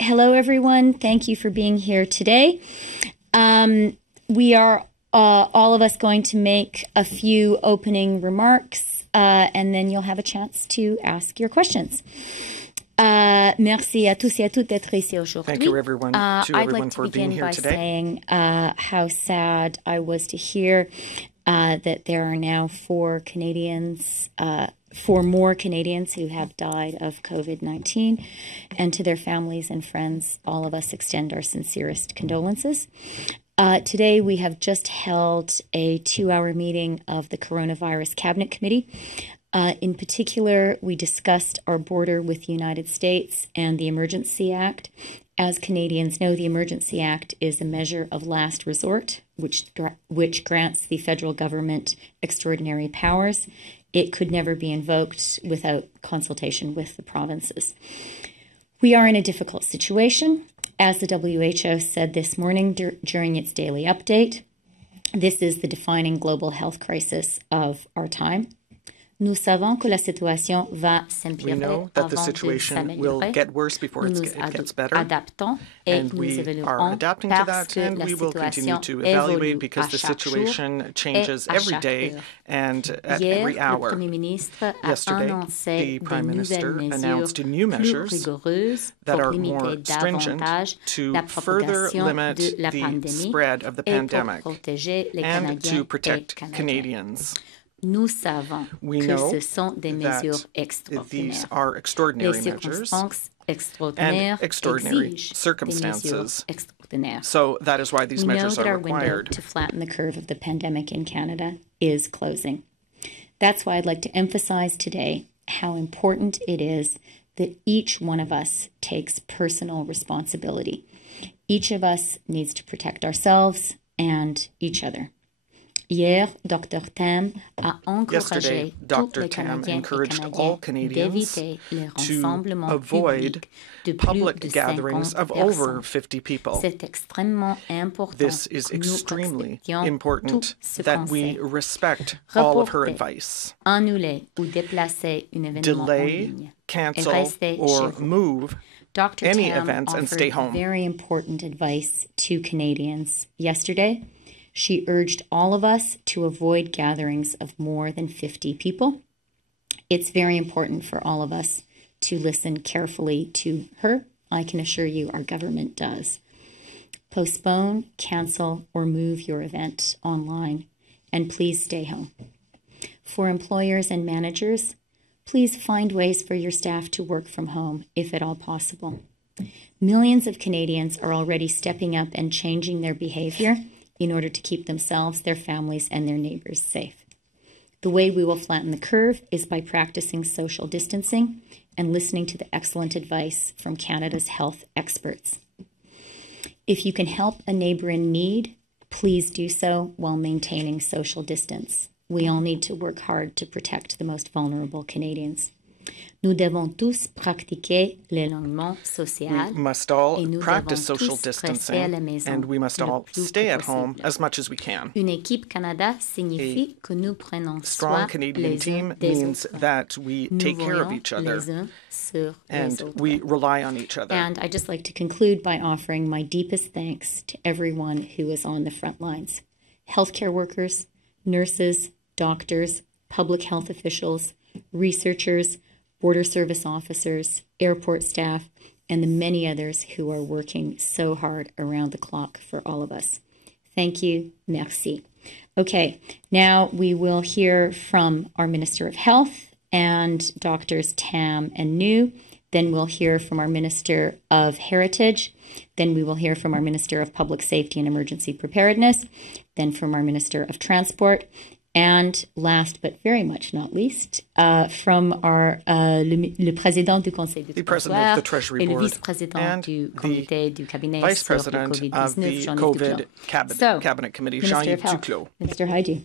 hello, everyone. Thank you for being here today. We are all of us going to make a few opening remarks, and then you'll have a chance to ask your questions. Merci à tous et à toutes d'être ici aujourd'hui. Thank you, everyone, I'd like to begin by saying how sad I was to hear that there are now four more Canadians who have died of COVID-19, and to their families and friends, all of us extend our sincerest condolences. Today, we have just held a 2-hour meeting of the Coronavirus Cabinet Committee. In particular, we discussed our border with the United States and the Emergency Act. As Canadians know, the Emergency Act is a measure of last resort, which grants the federal government extraordinary powers. It could never be invoked without consultation with the provinces. We are in a difficult situation. As the WHO said this morning during its daily update, this is the defining global health crisis of our time. Nous savons que la situation va s'empirer. We know that the situation will get worse before it gets better, and we are adapting to that, and we will continue to evaluate because the situation changes every day and at every hour. Yesterday, the Prime Minister announced new measures that are more stringent to further limit the spread of the pandemic and to protect Canadians. Nous savons que ce sont des mesures these are extraordinary measures and extraordinary circumstances. So that is why these measures are required. We know that our window to flatten the curve of the pandemic in Canada is closing. That's why I'd like to emphasize today how important it is that each one of us takes personal responsibility. Each of us needs to protect ourselves and each other. Yesterday, Dr. Tam encouraged all Canadians to avoid public gatherings of over 50 people. This is extremely important that we respect all of her advice. Delay, cancel, or move any events and stay home. Very important advice to Canadians yesterday. She urged all of us to avoid gatherings of more than 50 people. It's very important for all of us to listen carefully to her. I can assure you our government does. Postpone, cancel, or move your event online, and please stay home. For employers and managers, please find ways for your staff to work from home, if at all possible. Millions of Canadians are already stepping up and changing their behavior in order to keep themselves, their families, and their neighbors safe. The way we will flatten the curve is by practicing social distancing and listening to the excellent advice from Canada's health experts. If you can help a neighbor in need, please do so while maintaining social distance. We all need to work hard to protect the most vulnerable Canadians. Nous devons tous pratiquer l'éloignement social. We must all practice social distancing, and we must all stay at home as much as we can. Une équipe Canada signifie que nous prenons strong Canadian team means that we take care of each other, and we rely on each other. And I'd just like to conclude by offering my deepest thanks to everyone who is on the front lines. Healthcare workers, nurses, doctors, public health officials, researchers, border service officers, airport staff, and the many others who are working so hard around the clock for all of us. Thank you. Merci. Okay, now we will hear from our Minister of Health and Doctors Tam and New. Then we'll hear from our Minister of Heritage. Then we will hear from our Minister of Public Safety and Emergency Preparedness. Then from our Minister of Transport. And last but very much not least, from our le président du Conseil du Trésor, the Treasury Board, and the Vice President of the COVID Cabinet Committee, Jean-Yves Duclos. Minister Haidoo.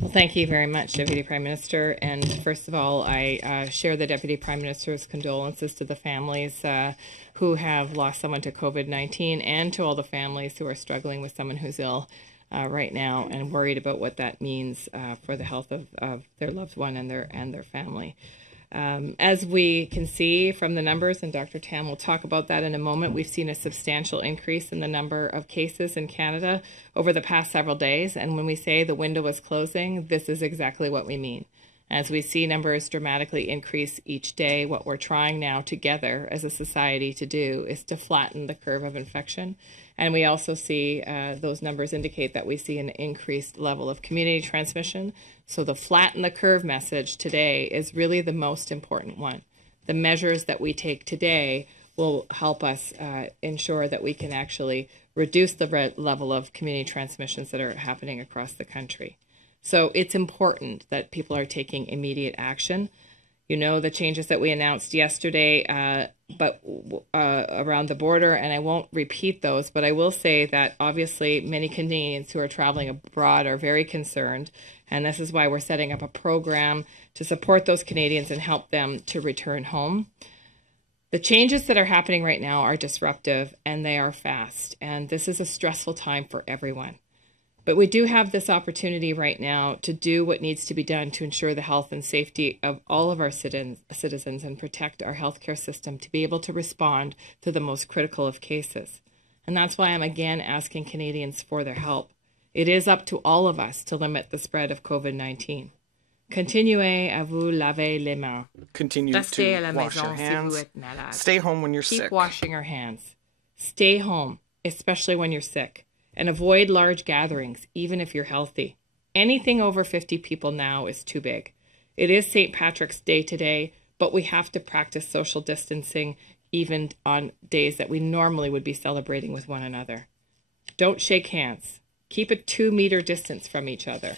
Well, thank you very much, Deputy Prime Minister. And first of all, I share the Deputy Prime Minister's condolences to the families who have lost someone to COVID-19 and to all the families who are struggling with someone who's ill right now and worried about what that means for the health of their loved one and their family. As we can see from the numbers, and Dr. Tam will talk about that in a moment, we've seen a substantial increase in the number of cases in Canada over the past several days. And when we say the window is closing, this is exactly what we mean. As we see numbers dramatically increase each day, what we're trying now together as a society to do is to flatten the curve of infection. And we also see those numbers indicate that we see an increased level of community transmission. So the flatten the curve message today is really the most important one. The measures that we take today will help us ensure that we can actually reduce the level of community transmissions that are happening across the country. So it's important that people are taking immediate action. You know the changes that we announced yesterday around the border, and I won't repeat those, but I will say that obviously many Canadians who are traveling abroad are very concerned, and this is why we're setting up a program to support those Canadians and help them to return home. The changes that are happening right now are disruptive, and they are fast, and this is a stressful time for everyone. But we do have this opportunity right now to do what needs to be done to ensure the health and safety of all of our citizens and protect our healthcare system to be able to respond to the most critical of cases. And that's why I'm again asking Canadians for their help. It is up to all of us to limit the spread of COVID-19. Continuez à vous laver les mains. Continue to wash your hands. Stay home when you're sick. Keep washing your hands. Stay home, especially when you're sick. And avoid large gatherings, even if you're healthy. Anything over 50 people now is too big. It is St. Patrick's Day today, but we have to practice social distancing even on days that we normally would be celebrating with one another. Don't shake hands. Keep a 2-meter distance from each other.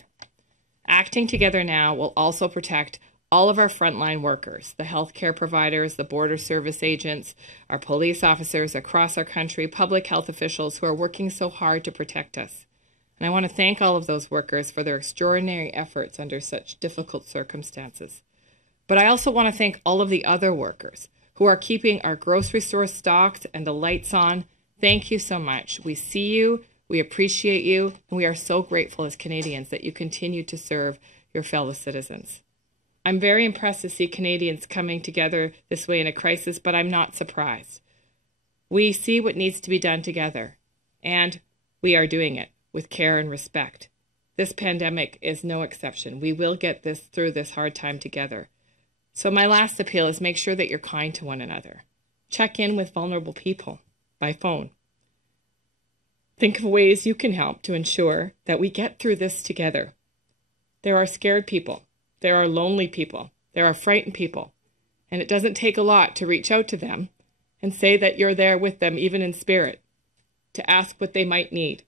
Acting together now will also protect all of our frontline workers, the healthcare providers, the border service agents, our police officers across our country, public health officials who are working so hard to protect us. And I want to thank all of those workers for their extraordinary efforts under such difficult circumstances. But I also want to thank all of the other workers who are keeping our grocery store stocked and the lights on. Thank you so much. We see you, we appreciate you, and we are so grateful as Canadians that you continue to serve your fellow citizens. I'm very impressed to see Canadians coming together this way in a crisis, but I'm not surprised. We see what needs to be done together, and we are doing it with care and respect. This pandemic is no exception. We will get through this hard time together. So my last appeal is make sure that you're kind to one another. Check in with vulnerable people by phone. Think of ways you can help to ensure that we get through this together. There are scared people. There are lonely people. There are frightened people. And it doesn't take a lot to reach out to them and say that you're there with them, even in spirit, to ask what they might need.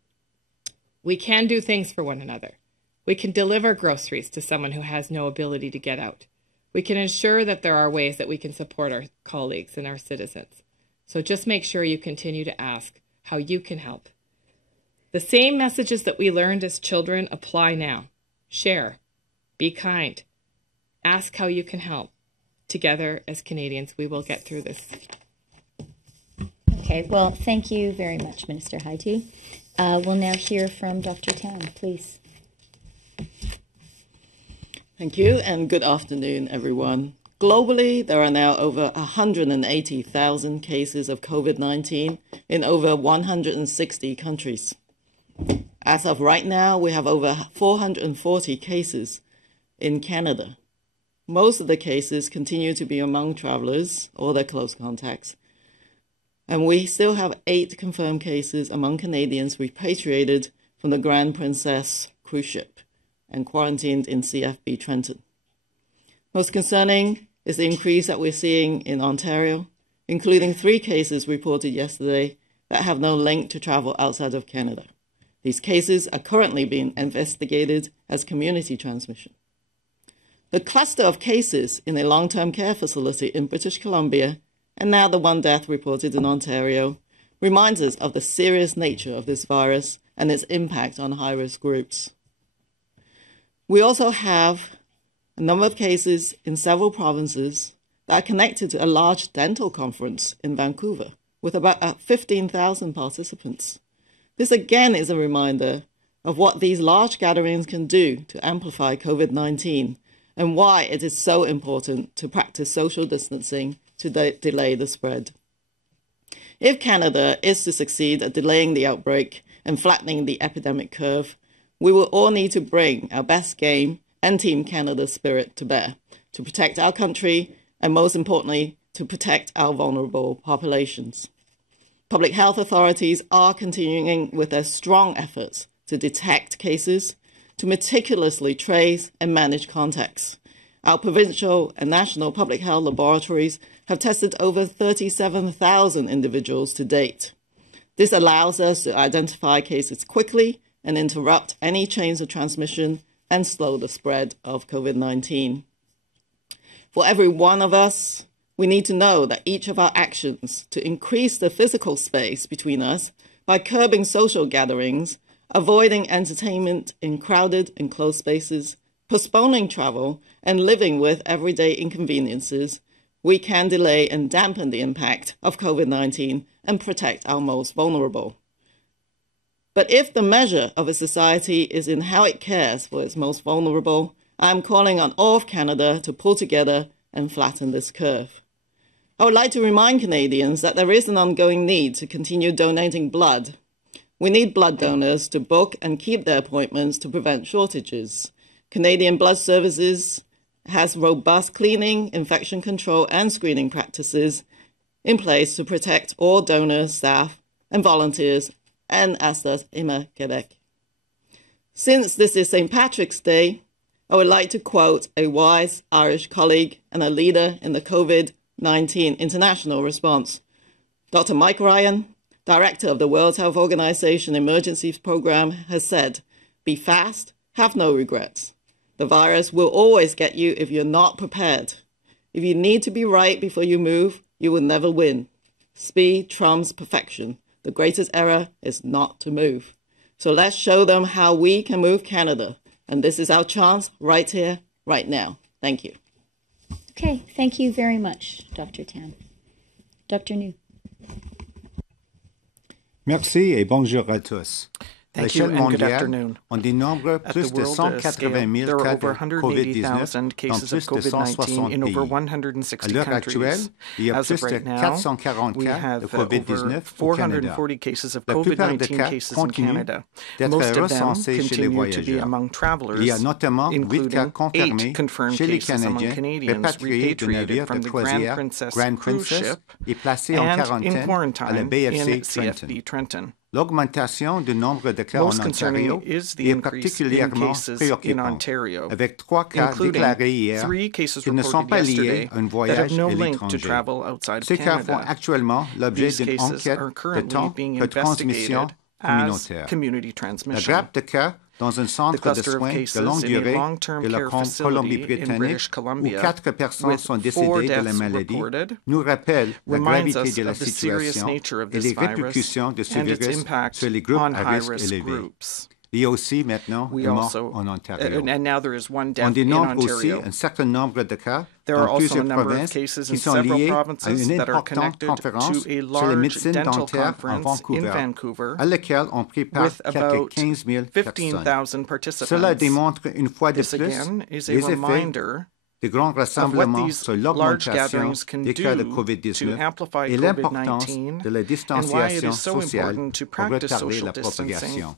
We can do things for one another. We can deliver groceries to someone who has no ability to get out. We can ensure that there are ways that we can support our colleagues and our citizens. So just make sure you continue to ask how you can help. The same messages that we learned as children apply now. Share. Be kind. Ask how you can help. Together, as Canadians, we will get through this. Okay, well, thank you very much, Minister Haitu. We'll now hear from Dr. Tam, please. Thank you, and good afternoon, everyone. Globally, there are now over 180,000 cases of COVID-19 in over 160 countries. As of right now, we have over 440 cases in Canada. Most of the cases continue to be among travelers or their close contacts. And we still have 8 confirmed cases among Canadians repatriated from the Grand Princess cruise ship and quarantined in CFB Trenton. Most concerning is the increase that we're seeing in Ontario, including 3 cases reported yesterday that have no link to travel outside of Canada. These cases are currently being investigated as community transmission. The cluster of cases in a long-term care facility in British Columbia, and now the 1 death reported in Ontario, reminds us of the serious nature of this virus and its impact on high-risk groups. We also have a number of cases in several provinces that are connected to a large dental conference in Vancouver with about 15,000 participants. This again is a reminder of what these large gatherings can do to amplify COVID-19 and why it is so important to practice social distancing to delay the spread. If Canada is to succeed at delaying the outbreak and flattening the epidemic curve, we will all need to bring our best game and Team Canada spirit to bear to protect our country and, most importantly, to protect our vulnerable populations. Public health authorities are continuing with their strong efforts to detect cases, to meticulously trace and manage contacts. Our provincial and national public health laboratories have tested over 37,000 individuals to date. This allows us to identify cases quickly and interrupt any chains of transmission and slow the spread of COVID-19. For every one of us, we need to know that each of our actions to increase the physical space between us by curbing social gatherings, avoiding entertainment in crowded and closed spaces, postponing travel, and living with everyday inconveniences, we can delay and dampen the impact of COVID-19 and protect our most vulnerable. But if the measure of a society is in how it cares for its most vulnerable, I am calling on all of Canada to pull together and flatten this curve. I would like to remind Canadians that there is an ongoing need to continue donating blood. We need blood donors to book and keep their appointments to prevent shortages. Canadian Blood Services has robust cleaning, infection control, and screening practices in place to protect all donors, staff, and volunteers, and as does IMA Quebec. Since this is St. Patrick's Day, I would like to quote a wise Irish colleague and a leader in the COVID-19 international response. Dr. Mike Ryan, director of the World Health Organization Emergencies Program, has said, "Be fast, have no regrets. The virus will always get you if you're not prepared. If you need to be right before you move, you will never win. Speed trumps perfection. The greatest error is not to move." So let's show them how we can move Canada. And this is our chance right here, right now. Thank you. Okay, thank you very much, Dr. Tan. Dr. New. Merci et bonjour à tous. Thank you and good afternoon. On dénombre plus de 180 000 cas de COVID-19 cases of COVID-19 in over 160 countries. As of right now, we have over 440 cases of COVID-19 cases in Canada. Most of them continue to be among travelers, including 8 confirmed cases among Canadians repatriated from the Grand Princess cruise ship and in quarantine in CFB Trenton. L'augmentation du nombre de cas Most en Ontario est particulièrement préoccupante, avec 3 cas déclarés hier qui ne sont pas liés à un voyage à l'étranger. Ces cas font actuellement l'objet d'une enquête de temps de transmission communautaire. La grappe de cas dans un centre de soins de longue durée de la Colombie-Britannique, où 4 personnes sont décédées de la maladie, nous rappelle la gravité de la situation et les répercussions de ce virus sur les groupes à risque élevé. Il y a aussi maintenant un mort en Ontario. On dénombre aussi un certain nombre de cas dans plusieurs provinces qui sont liés à une importante conférence sur la médecine dentaire en Vancouver, à laquelle ont pris part quelques 15 000 personnes. Cela démontre une fois de plus les effets des grands rassemblements sur l'augmentation des cas de COVID-19 et l'importance de la distanciation sociale pour retarder la propagation.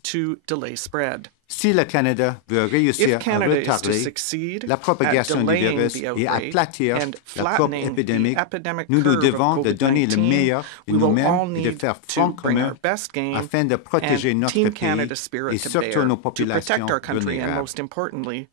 Si le Canada veut réussir à retarder la propagation du virus et aplatir la courbe épidémique, nous nous devons de donner le meilleur de nous-mêmes et de faire front commun afin de protéger notre pays et surtout nos populations vulnérables.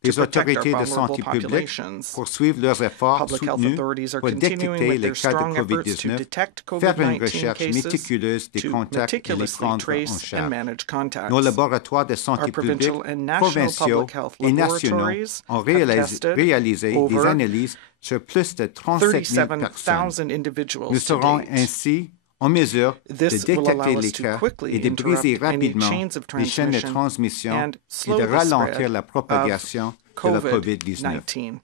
Les autorités de santé publique poursuivent leurs efforts soutenus pour détecter les cas de COVID-19, faire une recherche méticuleuse des contacts et les prendre en charge. Nos laboratoires de santé publique provinciaux et nationaux ont réalisé des analyses sur plus de 37 000 personnes. Nous serons ainsi en mesure de détecter les cas et de briser rapidement les chaînes de transmission et de ralentir la propagation de la COVID-19.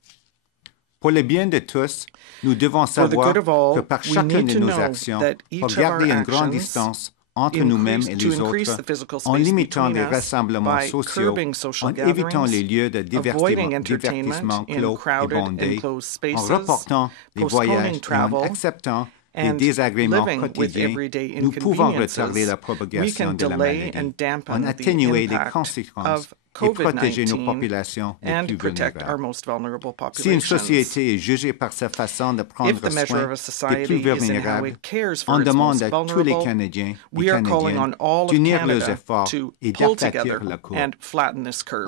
Pour le bien de tous, nous devons savoir que par chacune de nos actions, pour garder une grande distance entre nous-mêmes et les autres en limitant les rassemblements sociaux, en évitant les lieux de divertissement clos et bondés, en reportant les voyages et en acceptant les désagréments quotidiens, nous pouvons retarder la propagation de la maladie, en atténuer les conséquences et protéger nos populations les plus vulnérables. Si une société est jugée par sa façon de prendre soin des plus vulnérables, on demande à tous les Canadiens et Canadiennes d'unir leurs efforts et d'aplatir la courbe.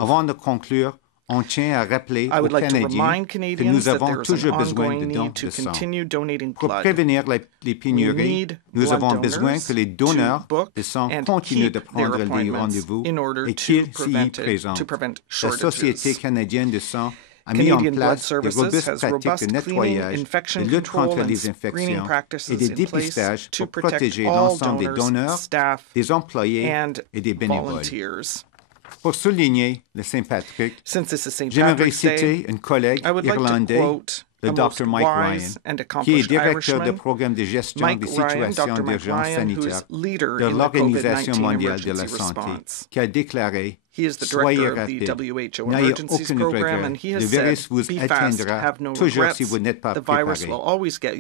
Avant de conclure, on tient à rappeler aux Canadiens que nous avons toujours besoin de dons de sang. Pour prévenir les pénuries, nous avons besoin que les donneurs de sang continuent de prendre les rendez-vous et qu'ils s'y présentent. La Société canadienne de sang a mis en place des robustes pratiques de nettoyage, de lutte contre les infections et des dépistages pour protéger l'ensemble des donneurs, des employés et des bénévoles. Pour souligner le Saint-Patrick, j'aimerais citer un collègue irlandais, le Dr. Mike Ryan, qui est directeur du programme de gestion des situations d'urgence sanitaire de l'Organisation mondiale de la santé, qui a déclaré « Soyez rapides, n'ayez aucun regret, le virus vous atteindra toujours si vous n'êtes pas préparé.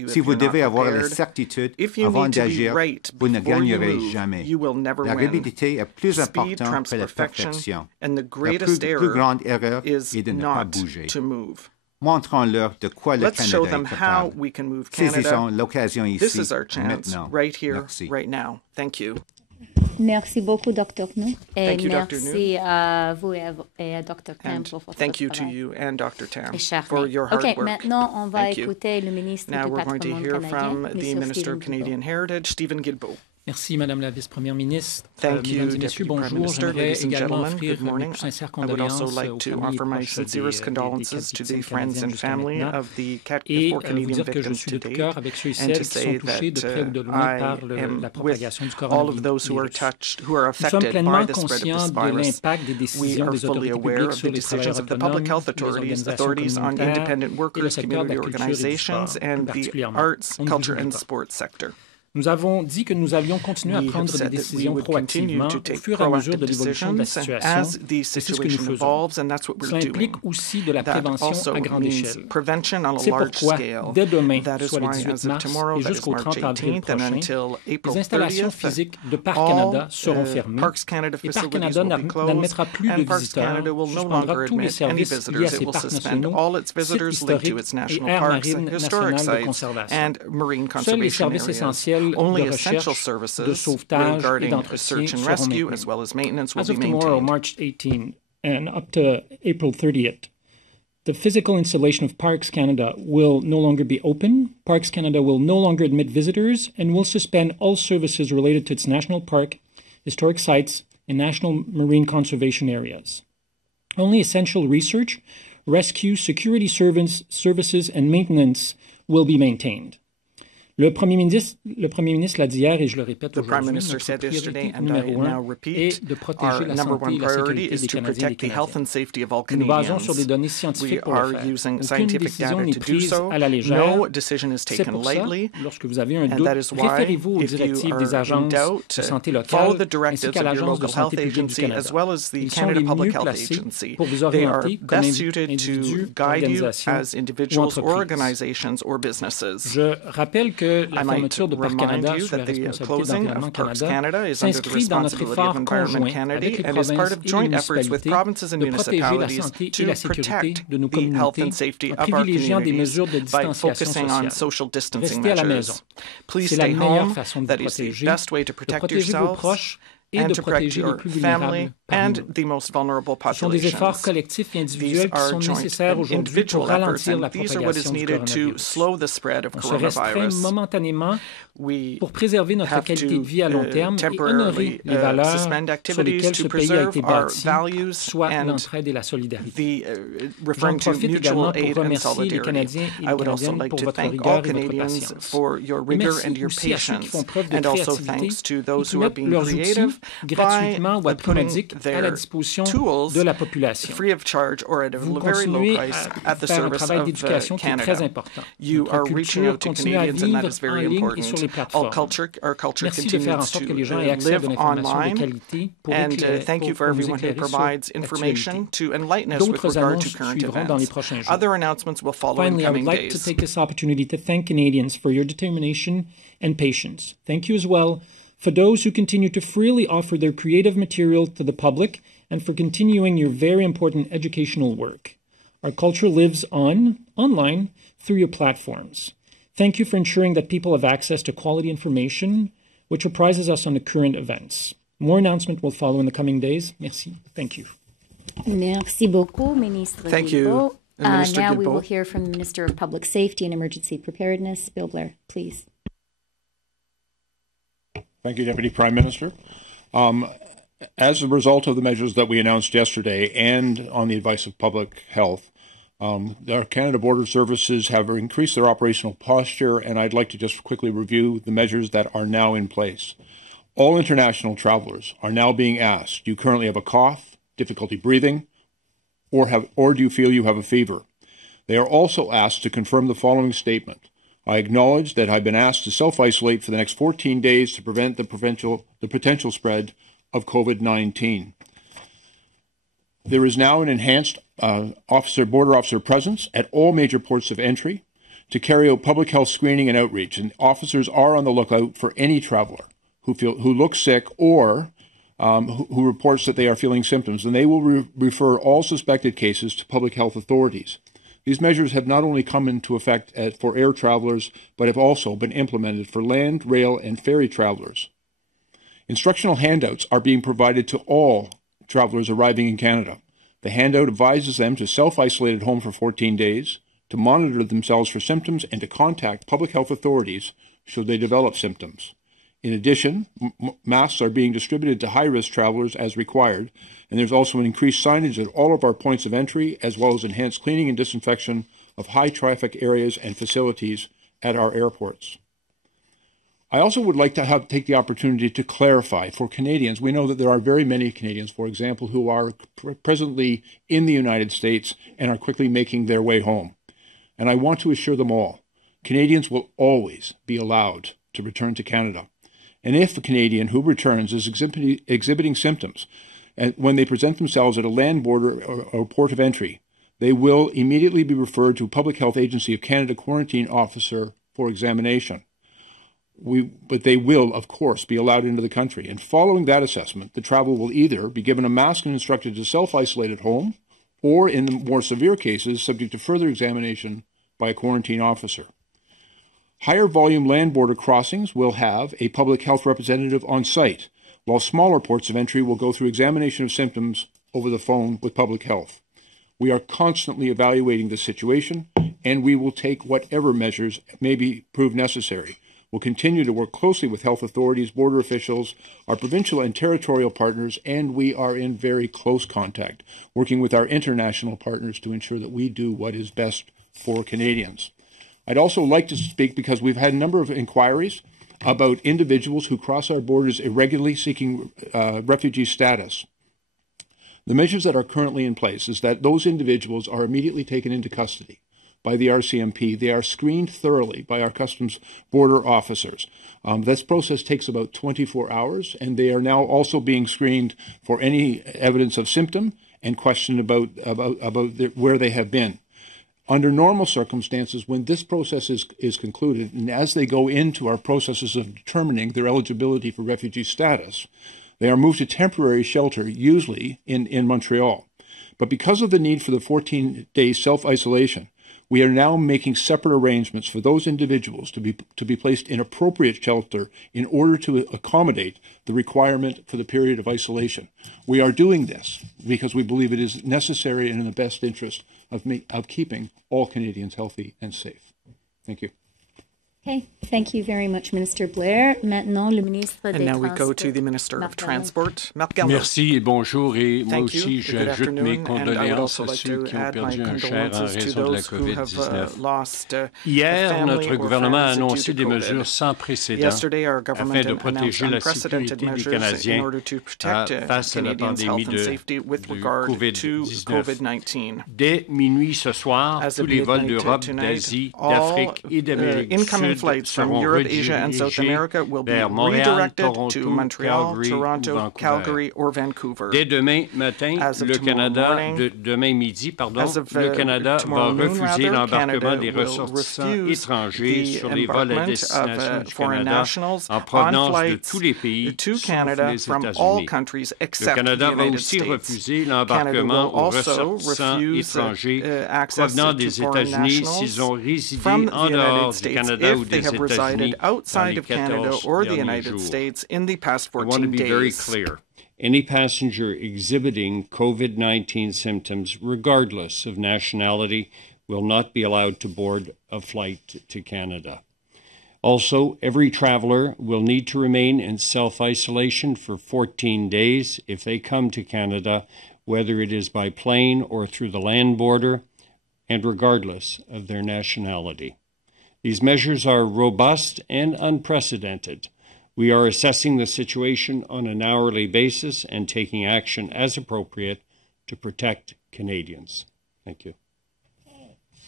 Si vous devez avoir la certitude avant d'agir, vous ne gagnerez jamais. La rapidité est plus importante que la perfection. La plus grande erreur est de ne pas bouger. » Montrons-leur de quoi le Canada est capable. Saisissons l'occasion ici et maintenant. Merci. Merci beaucoup, Dr. Knu. Et merci à vous et à Dr. Tam pour votre Thank you to you and Dr. Tam for your hard work. Maintenant, on va écouter le ministre du patrimoine canadien. Now we're going to hear from the Minister of Canadian Heritage, Stephen Guilbeault. Merci, Madame la Vice-Première ministre. Thank you, Mesdames et Messieurs, bonjour. J'aimerais également offrir mes plus sincères condoléances aux familles proches des friends and family of the Canadian victims today, and to say that I am with all of those who are affected by the spread of this virus. We are fully aware of the decisions of the public health authorities on independent workers, community organizations, and the arts, culture, and sports sector. Nous avons dit que nous allions continuer à prendre des décisions proactivement au fur et à mesure de l'évolution de la situation. C'est ce que nous faisons. Cela implique aussi de la prévention à grande échelle. C'est pourquoi, dès demain, soit le 18 mars et jusqu'au 30 avril prochain, les installations physiques de Parcs Canada seront fermées et Parcs Canada n'admettra plus de visiteurs, suspendra tous les services liés à ses parcs nationaux, sites historiques et aires marines nationales de conservation. Seuls les services essentiels Only de essential recherche, services de sauvetage et regarding d'entretien search and seront rescue maintenus. as well as maintenance will As be of tomorrow, maintained. March 18, and up to April 30th, the physical installation of Parks Canada will no longer be open. Parks Canada will no longer admit visitors and will suspend all services related to its national park, historic sites, and national marine conservation areas. Only essential research, rescue, security services, and maintenance will be maintained. Le Premier ministre l'a dit hier et je le répète aujourd'hui, notre priorité numéro 1 est de protéger la santé et la sécurité des Canadiens et des Canadiennes. Nous nous basons sur des données scientifiques pour le faire. Aucune décision n'est prise à la légère. C'est pour ça, lorsque vous avez un doute, référez-vous aux directives des agences de santé locales ainsi qu'à l'Agence de santé publique du Canada. Ils sont les mieux placés pour vous orienter comme individus, organisations ou entreprises. Je rappelle que la fermeture de Parcs Canada sous la responsabilité d'Environnement Canada s'inscrit dans notre effort conjoint avec les provinces et les municipalités de protéger la santé et la sécurité de nos communautés en privilégiant des mesures de distanciation sociale. Restez à la maison. C'est la meilleure façon de vous protéger vos proches et de protéger les plus vulnérables parmi nous. Ce sont des efforts collectifs et individuels qui sont nécessaires aujourd'hui pour ralentir la propagation du coronavirus. On se restreint momentanément pour préserver notre qualité de vie à long terme et honorer les valeurs sur lesquelles ce pays a été bâti, soit l'entraide et la solidarité. J'en profite également pour remercier les Canadiens et les Canadiennes pour votre rigueur et votre patience. Et merci aussi à ceux qui font preuve de créativité et qui mettent leurs outils gratuitement ou à prix putting modique à their la disposition tools de la population. free of charge or at a Vous very low continuez price à at the faire un service travail of d'éducation qui est très Canada. important. You Notre are reaching culture out to continue à Canadians, and that vivre is en very ligne et sur les important. Our plateformes. culture Merci de faire en continues sorte que to les gens aient accès à live de l'information de online, qualité pour and thank you for pour nous everyone who éclairer sur provides information l'actualité. to enlighten us with D'autres regard to annonces current suivront dans les events. prochains jours. Other announcements will follow in Finally, I would coming like to days. take this opportunity to thank Canadians for your determination and patience. Thank you as well for those who continue to freely offer their creative material to the public and for continuing your very important educational work. Our culture lives online through your platforms. Thank you for ensuring that people have access to quality information, which apprises us on the current events. More announcement will follow in the coming days. Merci. Thank you. Merci beaucoup, Ministre Thank Guilbeault. you, Minister Now Guilbeault. we will hear from the Minister of Public Safety and Emergency Preparedness, Bill Blair, please. Thank you, Deputy Prime Minister. As a result of the measures that we announced yesterday and on the advice of Public Health, our Canada Border Services have increased their operational posture, and I'd like to just quickly review the measures that are now in place. All international travelers are now being asked, do you currently have a cough, difficulty breathing, or do you feel you have a fever? They are also asked to confirm the following statement. I acknowledge that I've been asked to self-isolate for the next 14 days to prevent the potential spread of COVID-19. There is now an enhanced border officer presence at all major ports of entry to carry out public health screening and outreach, and officers are on the lookout for any traveler who looks sick or who reports that they are feeling symptoms, and they will refer all suspected cases to public health authorities. These measures have not only come into effect for air travelers, but have also been implemented for land, rail, and ferry travelers. Instructional handouts are being provided to all travelers arriving in Canada. The handout advises them to self-isolate at home for 14 days, to monitor themselves for symptoms, and to contact public health authorities should they develop symptoms. In addition, masks are being distributed to high-risk travelers as required, and there's also an increased signage at all of our points of entry, as well as enhanced cleaning and disinfection of high-traffic areas and facilities at our airports. I also would like to take the opportunity to clarify for Canadians. We know that there are very many Canadians, for example, who are presently in the United States and are quickly making their way home. And I want to assure them all, Canadians will always be allowed to return to Canada. And if a Canadian who returns is exhibiting symptoms, and when they present themselves at a land border or port of entry, they will immediately be referred to a Public Health Agency of Canada quarantine officer for examination. But they will, of course, be allowed into the country. And following that assessment, the traveler will either be given a mask and instructed to self-isolate at home, or in the more severe cases, subject to further examination by a quarantine officer. Higher volume land border crossings will have a public health representative on site, while smaller ports of entry will go through examination of symptoms over the phone with public health. We are constantly evaluating the situation, and we will take whatever measures may be proved necessary. We'll continue to work closely with health authorities, border officials, our provincial and territorial partners, and we are in very close contact, working with our international partners to ensure that we do what is best for Canadians. I'd also like to speak, because we've had a number of inquiries about individuals who cross our borders irregularly seeking refugee status. The measures that are currently in place is that those individuals are immediately taken into custody by the RCMP. They are screened thoroughly by our Customs border officers. This process takes about 24 hours, and they are now also being screened for any evidence of symptom and questioned about where they have been. Under normal circumstances, when this process is concluded, and as they go into our processes of determining their eligibility for refugee status, they are moved to temporary shelter, usually in Montreal. But because of the need for the 14-day self-isolation, we are now making separate arrangements for those individuals to be placed in appropriate shelter in order to accommodate the requirement for the period of isolation. We are doing this because we believe it is necessary and in the best interest of keeping all Canadians healthy and safe. Thank you. Okay, thank you very much, Minister Blair. Maintenant, le ministre des And now we go to the Minister of Transport, Marc Garneau. Merci et bonjour. Et moi Thank aussi, you. Good j'ajoute mes afternoon, and I would condoléances also à like ceux to qui ont add my perdu un cher en condolences to raison de la those who have COVID-19. lost a Hier, family notre or gouvernement a friends due annoncé to des COVID. mesures sans précédent Yesterday, our afin government de announced protéger la unprecedented sécurité des measures in Canadiens order to protect face à la Canadians' pandémie health and safety with du regard to COVID-19. COVID-19. Dès minuit ce soir, As tous of les vols midnight d'Europe, tonight, d'Asie, all d'Afrique et d'Amérique du incoming Sud flights from seront Europe, Asia, and South redirigés America will be vers Montréal, redirected Toronto, to Montreal, Calgary Toronto, ou Vancouver. Calgary, or Vancouver. Dès demain matin, As of le tomorrow Canada, morning, demain midi, pardon, as of le Canada va tomorrow noon, refuser rather, l'embarquement Canada des will ressortissants refuse étrangers the sur les vols à embarkment destination of du foreign Canada nationals en on provenance de flights tous les pays, to sauf Canada les from all États-Unis. countries Le except the Canada va United aussi States. refuser Canada l'embarquement will aux also ressortissants refuse étrangers access provenant to des foreign États-Unis nationals s'ils ont résidé from the en United dehors du States Canada ou if they des have États-Unis resided dans outside les of Canada 14 or the derniers United jours. States in the past I want 14 to be very days. clear. Any passenger exhibiting COVID-19 symptoms, regardless of nationality, will not be allowed to board a flight to Canada. Also, every traveler will need to remain in self-isolation for 14 days if they come to Canada, whether it is by plane or through the land border, and regardless of their nationality. These measures are robust and unprecedented. We are assessing the situation on an hourly basis and taking action as appropriate to protect Canadians. Thank you.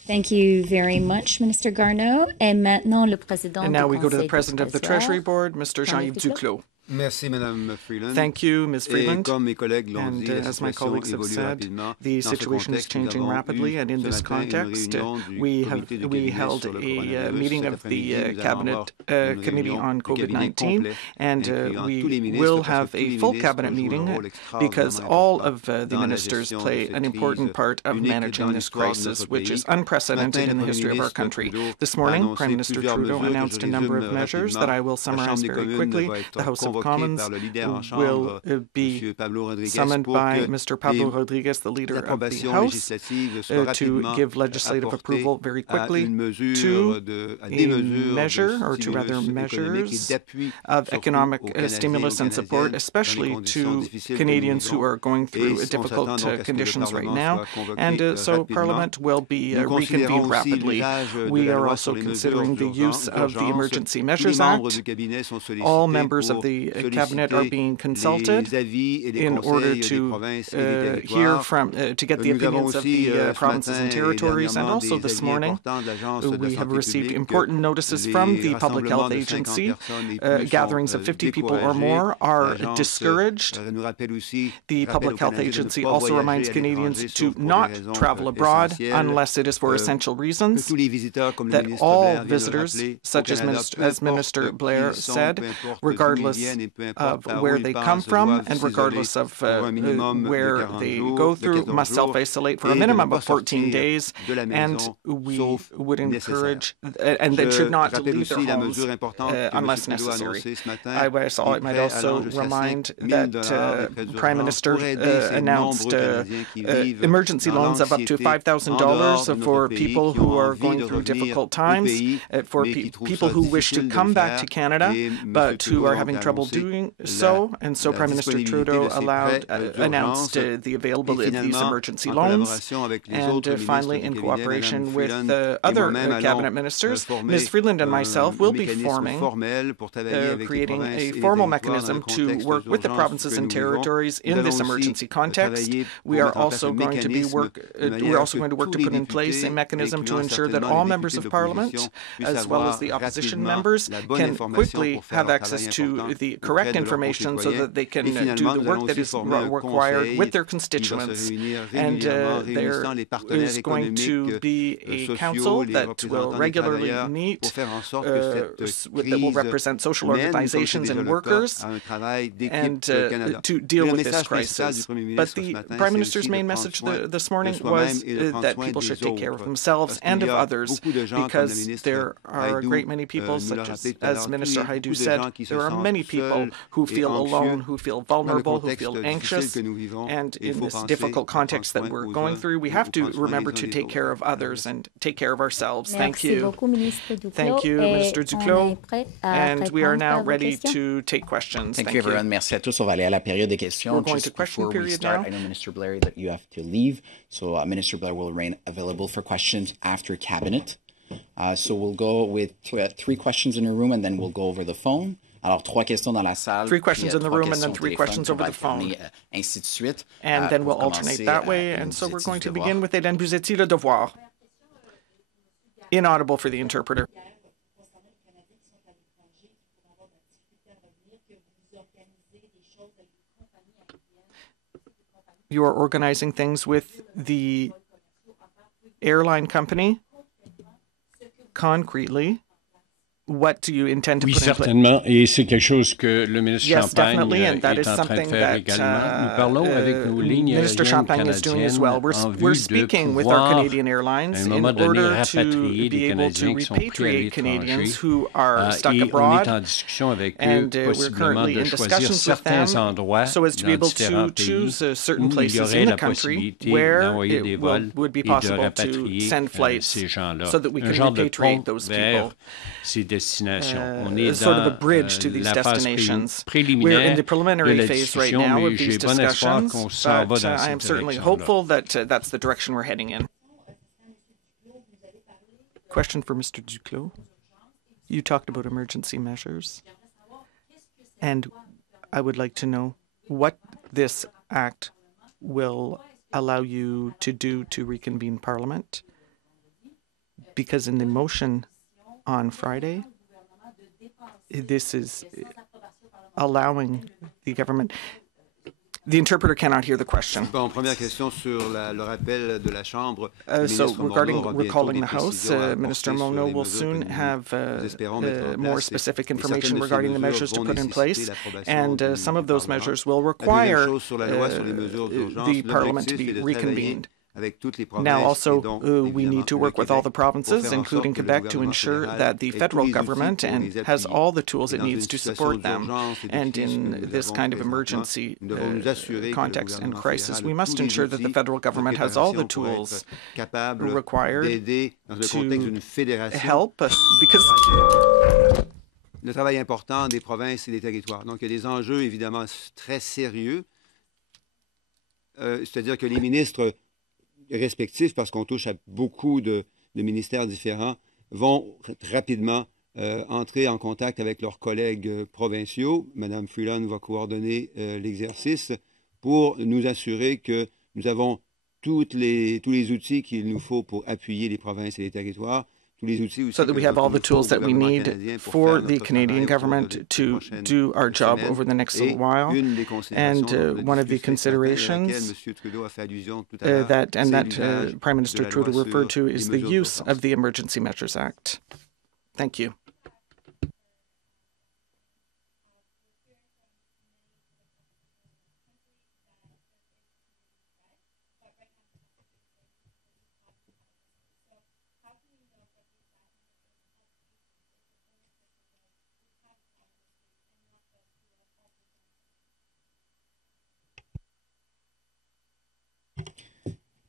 Thank you very much, Minister Garneau. And maintenant, le président And now du we go to the Conseil President of the Treasury Board, Mr. Jean-Yves Duclos. Merci, Madame Freeland. Thank you, Ms. Freeland. And as my colleagues have said, the situation is changing rapidly, and in this context, we held a meeting of the Cabinet Committee on COVID-19, and we will have a full Cabinet meeting because all of the ministers play an important part of managing this crisis, which is unprecedented in the history of our country. This morning, Prime Minister Trudeau announced a number of measures that I will summarize very quickly. The House of Commons will be summoned by Mr. Pablo Rodriguez, the leader of the House, to give legislative approval very quickly to a measure, or to rather measures, of economic stimulus and support, especially to Canadians who are going through difficult conditions right now. And so Parliament will be reconvened rapidly. We are also considering the use of the Emergency Measures Act. All members of the Cabinet are being consulted in order to hear from, to get the opinions of the provinces and territories. And also this morning, we have received important notices from the Public Health Agency. Gatherings of 50 people or more are discouraged. The Public Health Agency also reminds Canadians to not travel abroad unless it is for essential reasons, that all visitors, such as Minister Blair said, regardless of where they come from and regardless of where they go through, must self-isolate for a minimum of 14 days, and we would encourage, and they should not leave their homes unless necessary. I might also remind that Prime Minister announced emergency loans of up to $5,000 for people who are going through difficult times, for people who wish to come back to Canada but who are having trouble doing so. And so Prime Minister Trudeau announced the availability of these emergency loans. And finally, in cooperation with other cabinet ministers, Ms. Freeland and myself will be creating a formal mechanism to work with the provinces and territories in this emergency context. We are also going to work to put in place a mechanism to ensure that all members of Parliament, as well as the opposition members, can quickly have access to the correct information so that they can do the work that is required with their constituents. And there is going to be a council that will regularly meet, that will represent social organizations and workers, and to deal with this crisis. But the Prime Minister's main message this morning was that people should take care of themselves and of others, because there are a great many people, such as Minister Haidu said, there are many people people who feel alone, who feel vulnerable, who feel anxious. And in this difficult context that we're going through, we have to remember to take care of others and take care of ourselves. Thank you. Thank you, Minister Duclos. And we are now ready to take questions. Thank you, everyone. Merci à tous. On va aller à la période des questions. We're going to question period now. I know, Minister Blair, that you have to leave. So Minister Blair will remain available for questions after Cabinet. So we'll go with 3 questions in the room, and then we'll go over the phone. Alors, 3 questions dans la salle. 3 questions in the room, and then 3 questions over the phone. Ainsi de suite. And then we'll alternate that way. And so we're going to begin with Hélène Buzetti, Le Devoir. Inaudible for the interpreter. You are organizing things with the airline company. Concretely, what do you intend to put in place? Oui, certainement, et c'est quelque chose que le ministre Champagne and that est en train de faire également. Nous parlons avec nos lignes Minister Champagne is doing as well. We're speaking with our Canadian airlines in order to be able to repatriate Canadians who are stuck abroad, and we're currently in discussions with them so as to be able to choose certain places in the country where it would be possible to send flights so that we can repatriate those people. Sort of a bridge to these destinations. We're in the preliminary phase right now of these discussions, but I am certainly hopeful that that's the direction we're heading in. Question for Mr. Duclos. You talked about emergency measures, and I would like to know what this act will allow you to do to reconvene Parliament, because in the motion on Friday, this is allowing the government. The interpreter cannot hear the question. So regarding recalling the House, Minister Monod will soon have more specific information regarding the measures to put in place, and some of those measures will require the Parliament to be reconvened. Now also, we need to work with all the provinces, including Quebec, to ensure that the federal government has all the tools it needs to support them. And in this kind of emergency context and crisis, we must ensure that the federal government has all the tools required to help, because le travail important des provinces et des territoires. Donc, il y a des enjeux évidemment très sérieux. C'est-à-dire que les ministres respectifs, parce qu'on touche à beaucoup de ministères différents, vont rapidement entrer en contact avec leurs collègues provinciaux. Madame Freeland va coordonner l'exercice pour nous assurer que nous avons tous les outils qu'il nous faut pour appuyer les provinces et les territoires. So that we have all the tools that we need for the Canadian government to do our job over the next little while. And one of the considerations that Prime Minister Trudeau referred to is the use of the Emergency Measures Act. Thank you.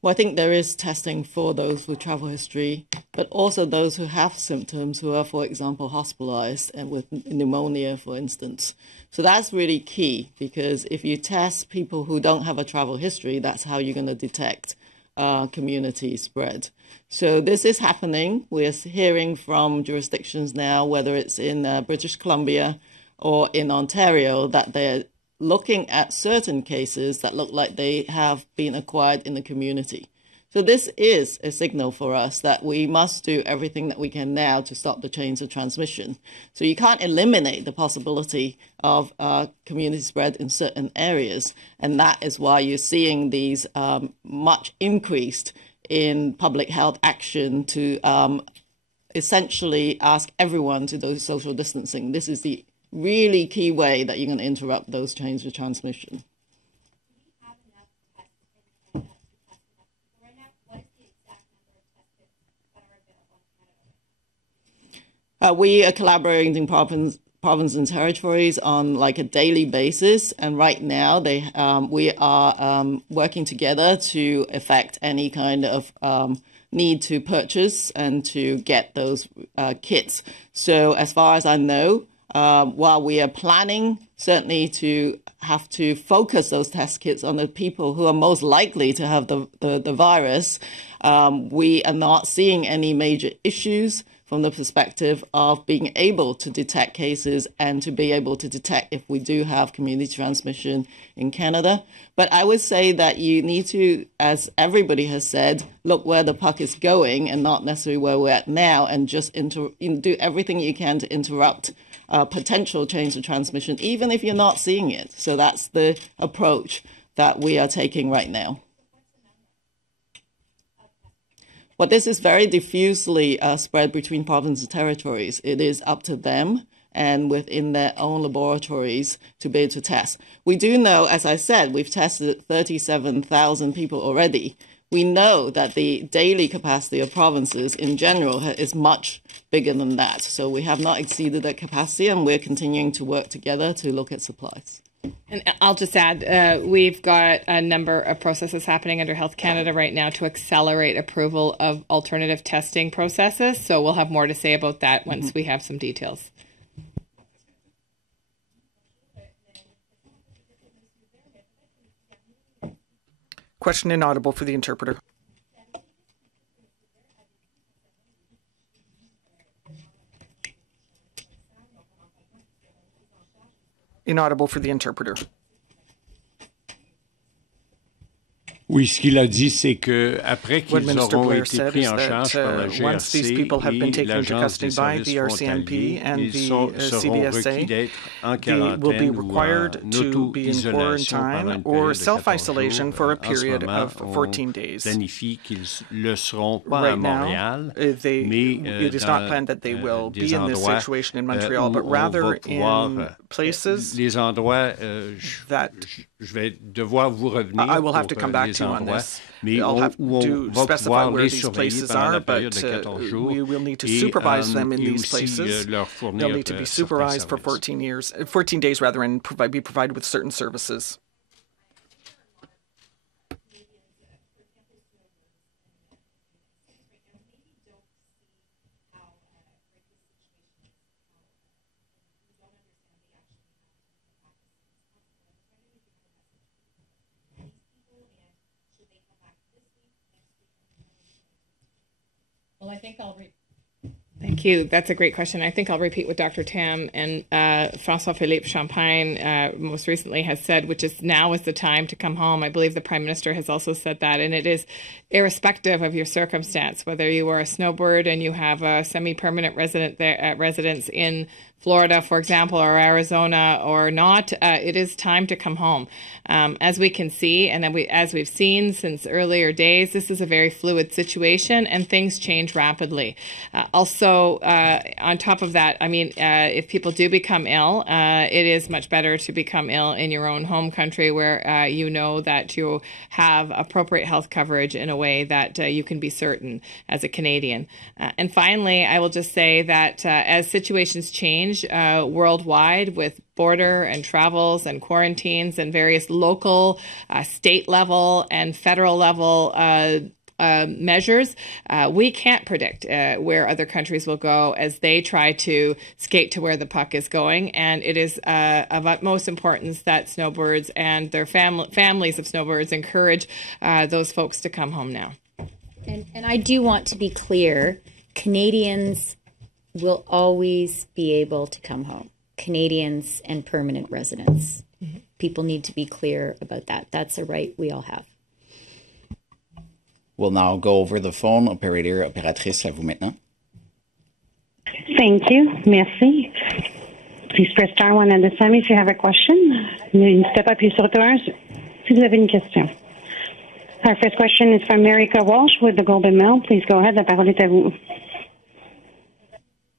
Well, I think there is testing for those with travel history, but also those who have symptoms who are, for example, hospitalized and with pneumonia, for instance. So that's really key, because if you test people who don't have a travel history, that's how you're going to detect community spread. So this is happening. We're hearing from jurisdictions now, whether it's in British Columbia or in Ontario, that they're looking at certain cases that look like they have been acquired in the community. So this is a signal for us that we must do everything that we can now to stop the chains of transmission. So you can't eliminate the possibility of community spread in certain areas. And that is why you're seeing these much increased in public health action to essentially ask everyone to do social distancing. This is the really key way that you're going to interrupt those chains of transmission. We are collaborating provinces and territories on like a daily basis, and right now we are working together to effect any kind of need to purchase and to get those kits. So as far as I know, while we are planning certainly to have to focus those test kits on the people who are most likely to have the virus, we are not seeing any major issues from the perspective of being able to detect cases and to be able to detect if we do have community transmission in Canada. But I would say that you need to, as everybody has said, look where the puck is going and not necessarily where we're at now, and just do everything you can to interrupt potential change of transmission, even if you're not seeing it. So that's the approach that we are taking right now. But this is very diffusely spread between provinces and territories. It is up to them and within their own laboratories to be able to test. We do know, as I said, we've tested 37,000 people already. We know that the daily capacity of provinces in general is much bigger than that. So we have not exceeded that capacity, and we're continuing to work together to look at supplies. And I'll just add, we've got a number of processes happening under Health Canada right now to accelerate approval of alternative testing processes. So we'll have more to say about that once we have some details. Question inaudible for the interpreter. Inaudible for the interpreter. Oui, ce qu'il a dit, c'est que après qu'ils auront Blair été pris en charge par la once these people have been taken into l'Agence custody des by services the RCMP frontaliers, and ils the seront requis CBSA, d'être en they will be quarantaine ou required en to be in auto-isolation pendant quarantine une or période de 14 self-isolation jours. for a En ce period moment, of 14 days. on planifie qu'ils le seront pas Right à Montréal, now, mais it is not planned that they will des be in this endroits situation in Montreal, but rather in places les endroits, that je vais devoir vous revenir I will have to pour come back les to you on endroits, this. mais I'll have to specify where these places are, but we will need to supervise them in these places. They'll need to be supervised for 14 days rather, and be provided with certain services. Well, I think Thank you. That's a great question. I think I'll repeat what Dr. Tam and François-Philippe Champagne most recently has said, which is now is the time to come home. I believe the Prime Minister has also said that, and it is irrespective of your circumstance, whether you are a snowbird and you have a semi-permanent residence in Florida, for example, or Arizona or not, it is time to come home. As we can see, and as we've seen since earlier days, this is a very fluid situation and things change rapidly. Also, on top of that, I mean, if people do become ill, it is much better to become ill in your own home country where you know that you have appropriate health coverage in a way that you can be certain as a Canadian. And finally, I will just say that as situations change worldwide with border and travels and quarantines and various local, state level and federal level measures, we can't predict where other countries will go as they try to skate to where the puck is going. And it is of utmost importance that snowbirds and their families of snowbirds encourage those folks to come home now. And I do want to be clear, Canadians will always be able to come home. Canadians and permanent residents. Mm-hmm. People need to be clear about that. That's a right we all have. We'll now go over the phone. Operator, opératrice, à vous maintenant. Thank you. Merci. Please press star one at this time if you have a question. N'hésitez pas à appuyer sur le 1 si vous avez une question. Our first question is from Marika Walsh with the Globe and Mail. Please go ahead. La parole est à vous.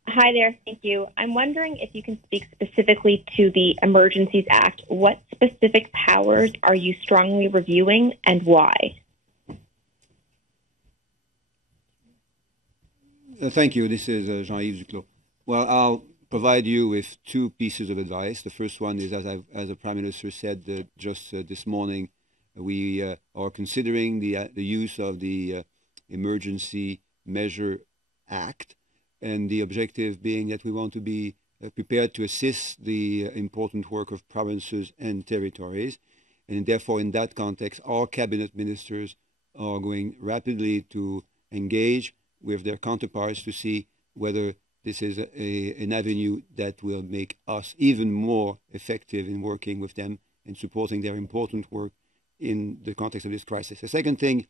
Hi there. Thank you. I'm wondering if you can speak specifically to the Emergencies Act. What specific powers are you strongly reviewing and why? Thank you. This is Jean-Yves Duclos. Well, I'll provide you with two pieces of advice. The first one is, as the Prime Minister said just this morning, we are considering the use of the Emergency Measure Act, and the objective being that we want to be prepared to assist the important work of provinces and territories. And therefore, in that context, our cabinet ministers are going rapidly to engage with their counterparts to see whether this is an avenue that will make us even more effective in working with them and supporting their important work in the context of this crisis. The second thing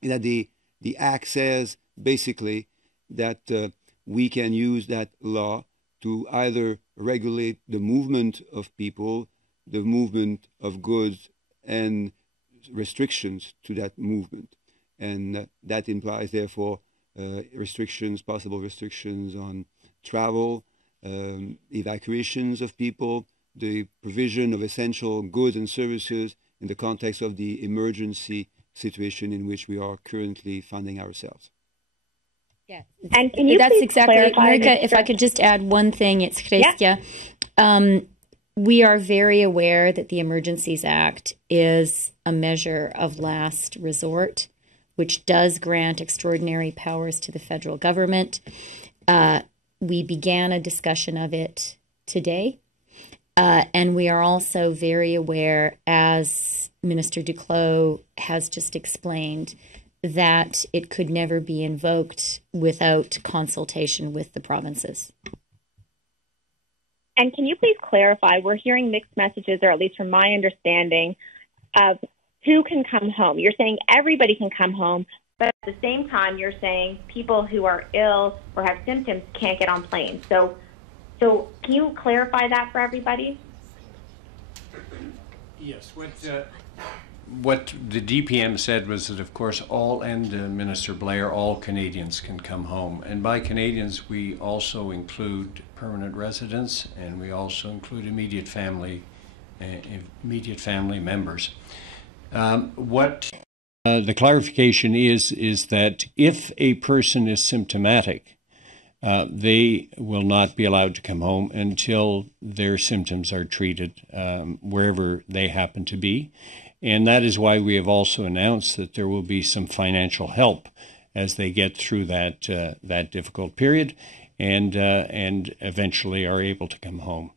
is that the Act says basically that we can use that law to either regulate the movement of people, the movement of goods, and restrictions to that movement. And that implies, therefore, possible restrictions on travel, evacuations of people, the provision of essential goods and services in the context of the emergency situation in which we are currently finding ourselves. Yeah. And can you That's please exactly, clarify, Marika, if I could just add one thing, it's Crestia. Yeah. We are very aware that the Emergencies Act is a measure of last resort, which does grant extraordinary powers to the federal government. We began a discussion of it today, and we are also very aware, as Minister Duclos has just explained, that it could never be invoked without consultation with the provinces. And can you please clarify, we're hearing mixed messages, or at least from my understanding, of who can come home. You're saying everybody can come home, but at the same time, you're saying people who are ill or have symptoms can't get on planes. So can you clarify that for everybody? Yes. What the DPM said was that, of course, Minister Blair, all Canadians can come home. And by Canadians, we also include permanent residents, and we also include immediate family members. What the clarification is that if a person is symptomatic, they will not be allowed to come home until their symptoms are treated wherever they happen to be. And that is why we have also announced that there will be some financial help as they get through that difficult period and eventually are able to come home.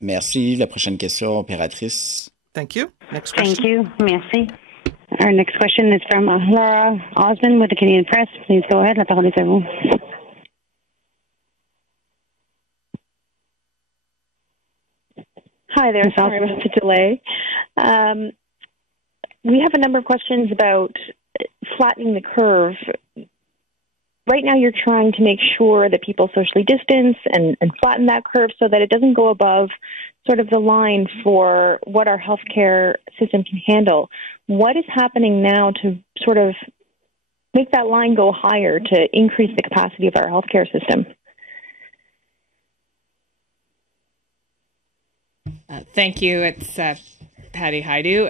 Merci. La prochaine question, opératrice. Thank you. Next question. Thank you. Merci. Our next question is from Laura Osmond with the Canadian Press. Please go ahead. La parole est à vous. Hi there. Sorry about the delay. We have a number of questions about flattening the curve. Right now, you're trying to make sure that people socially distance and flatten that curve so that it doesn't go above sort of the line for what our healthcare system can handle. What is happening now to sort of make that line go higher to increase the capacity of our healthcare system? Thank you. It's Patty Haidu.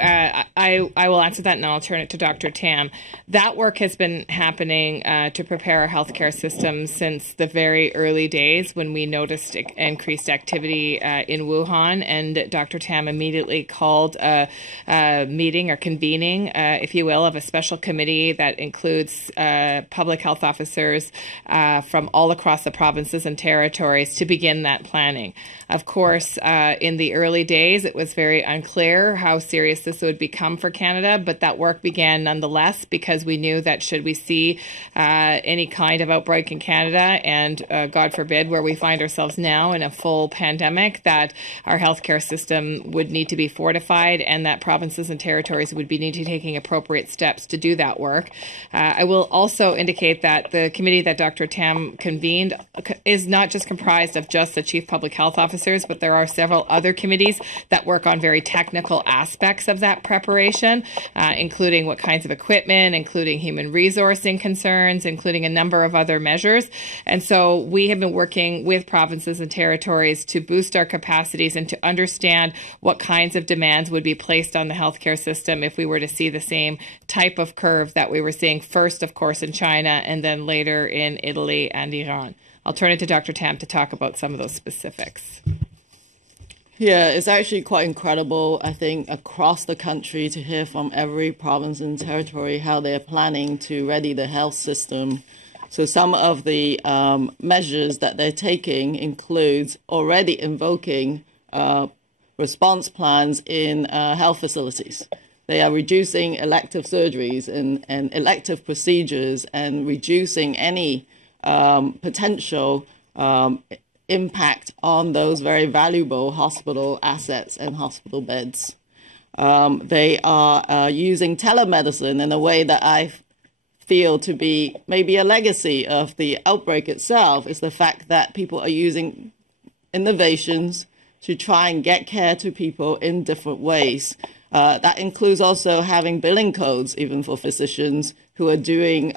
I will answer that, and then I'll turn it to Dr. Tam. That work has been happening to prepare our healthcare system since the very early days when we noticed increased activity in Wuhan, and Dr. Tam immediately called a meeting or convening, if you will, of a special committee that includes public health officers from all across the provinces and territories to begin that planning. Of course, in the early days, it was very unclear how serious this would become for Canada, but that work began nonetheless because we knew that should we see any kind of outbreak in Canada, and God forbid where we find ourselves now in a full pandemic, that our healthcare system would need to be fortified and that provinces and territories would be need to be taking appropriate steps to do that work. I will also indicate that the committee that Dr. Tam convened is not just comprised of just the Chief Public Health Officers, but there are several other committees that work on very technical aspects of that preparation, including what kinds of equipment, including human resourcing concerns, including a number of other measures. And so we have been working with provinces and territories to boost our capacities and to understand what kinds of demands would be placed on the healthcare system if we were to see the same type of curve that we were seeing first, of course, in China and then later in Italy and Iran. I'll turn it to Dr. Tam to talk about some of those specifics. Yeah, it's actually quite incredible, I think, across the country to hear from every province and territory how they're planning to ready the health system. So some of the measures that they're taking includes already invoking response plans in health facilities. They are reducing elective surgeries and elective procedures and reducing any potential impact on those very valuable hospital assets and hospital beds. They are using telemedicine in a way that I feel to be maybe a legacy of the outbreak itself, is the fact that people are using innovations to try and get care to people in different ways. That includes also having billing codes, even for physicians who are doing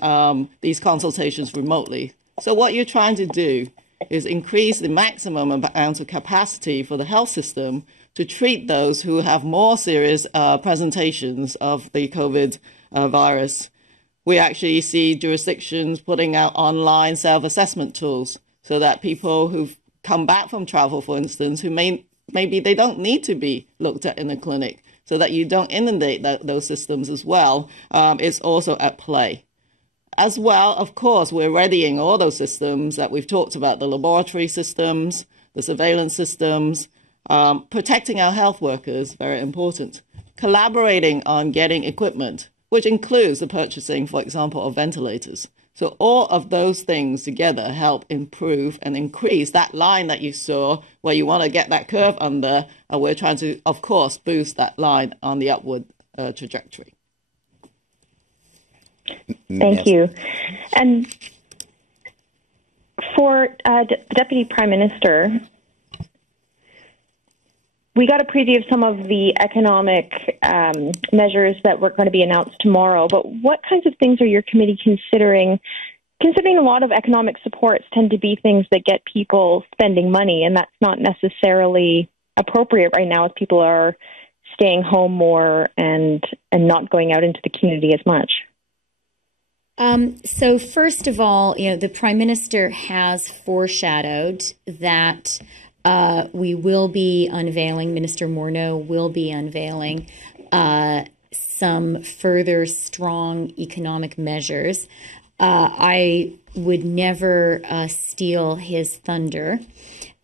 these consultations remotely. So what you're trying to do is increase the maximum amount of capacity for the health system to treat those who have more serious presentations of the COVID virus. We actually see jurisdictions putting out online self-assessment tools so that people who've come back from travel, for instance, who maybe they don't need to be looked at in a clinic, so that you don't inundate those systems as well, is also at play. As well, of course, we're readying all those systems that we've talked about, the laboratory systems, the surveillance systems, protecting our health workers, very important. Collaborating on getting equipment, which includes the purchasing, for example, of ventilators. So all of those things together help improve and increase that line that you saw where you want to get that curve under. We're trying to, of course, boost that line on the upward trajectory. Thank you. And for the Deputy Prime Minister, we got a preview of some of the economic measures that were going to be announced tomorrow, but what kinds of things are your committee considering? Considering a lot of economic supports tend to be things that get people spending money, and that's not necessarily appropriate right now as people are staying home more and not going out into the community as much. So first of all, the Prime Minister has foreshadowed that we will be unveiling, Minister Morneau will be unveiling some further strong economic measures. I would never steal his thunder,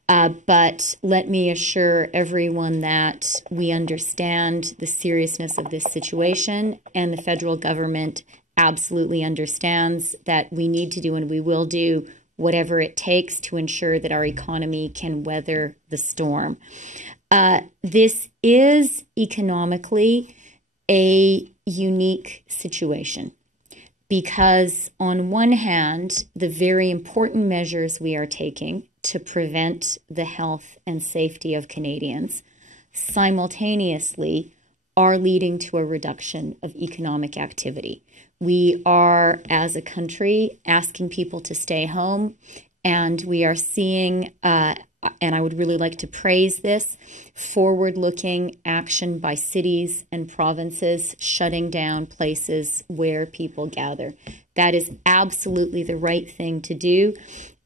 but let me assure everyone that we understand the seriousness of this situation, and the federal government absolutely understands that we need to do and we will do whatever it takes to ensure that our economy can weather the storm. This is economically a unique situation because, on one hand, the very important measures we are taking to prevent the health and safety of Canadians simultaneously are leading to a reduction of economic activity. We are, as a country, asking people to stay home, and we are seeing, and I would really like to praise this, forward-looking action by cities and provinces shutting down places where people gather. That is absolutely the right thing to do,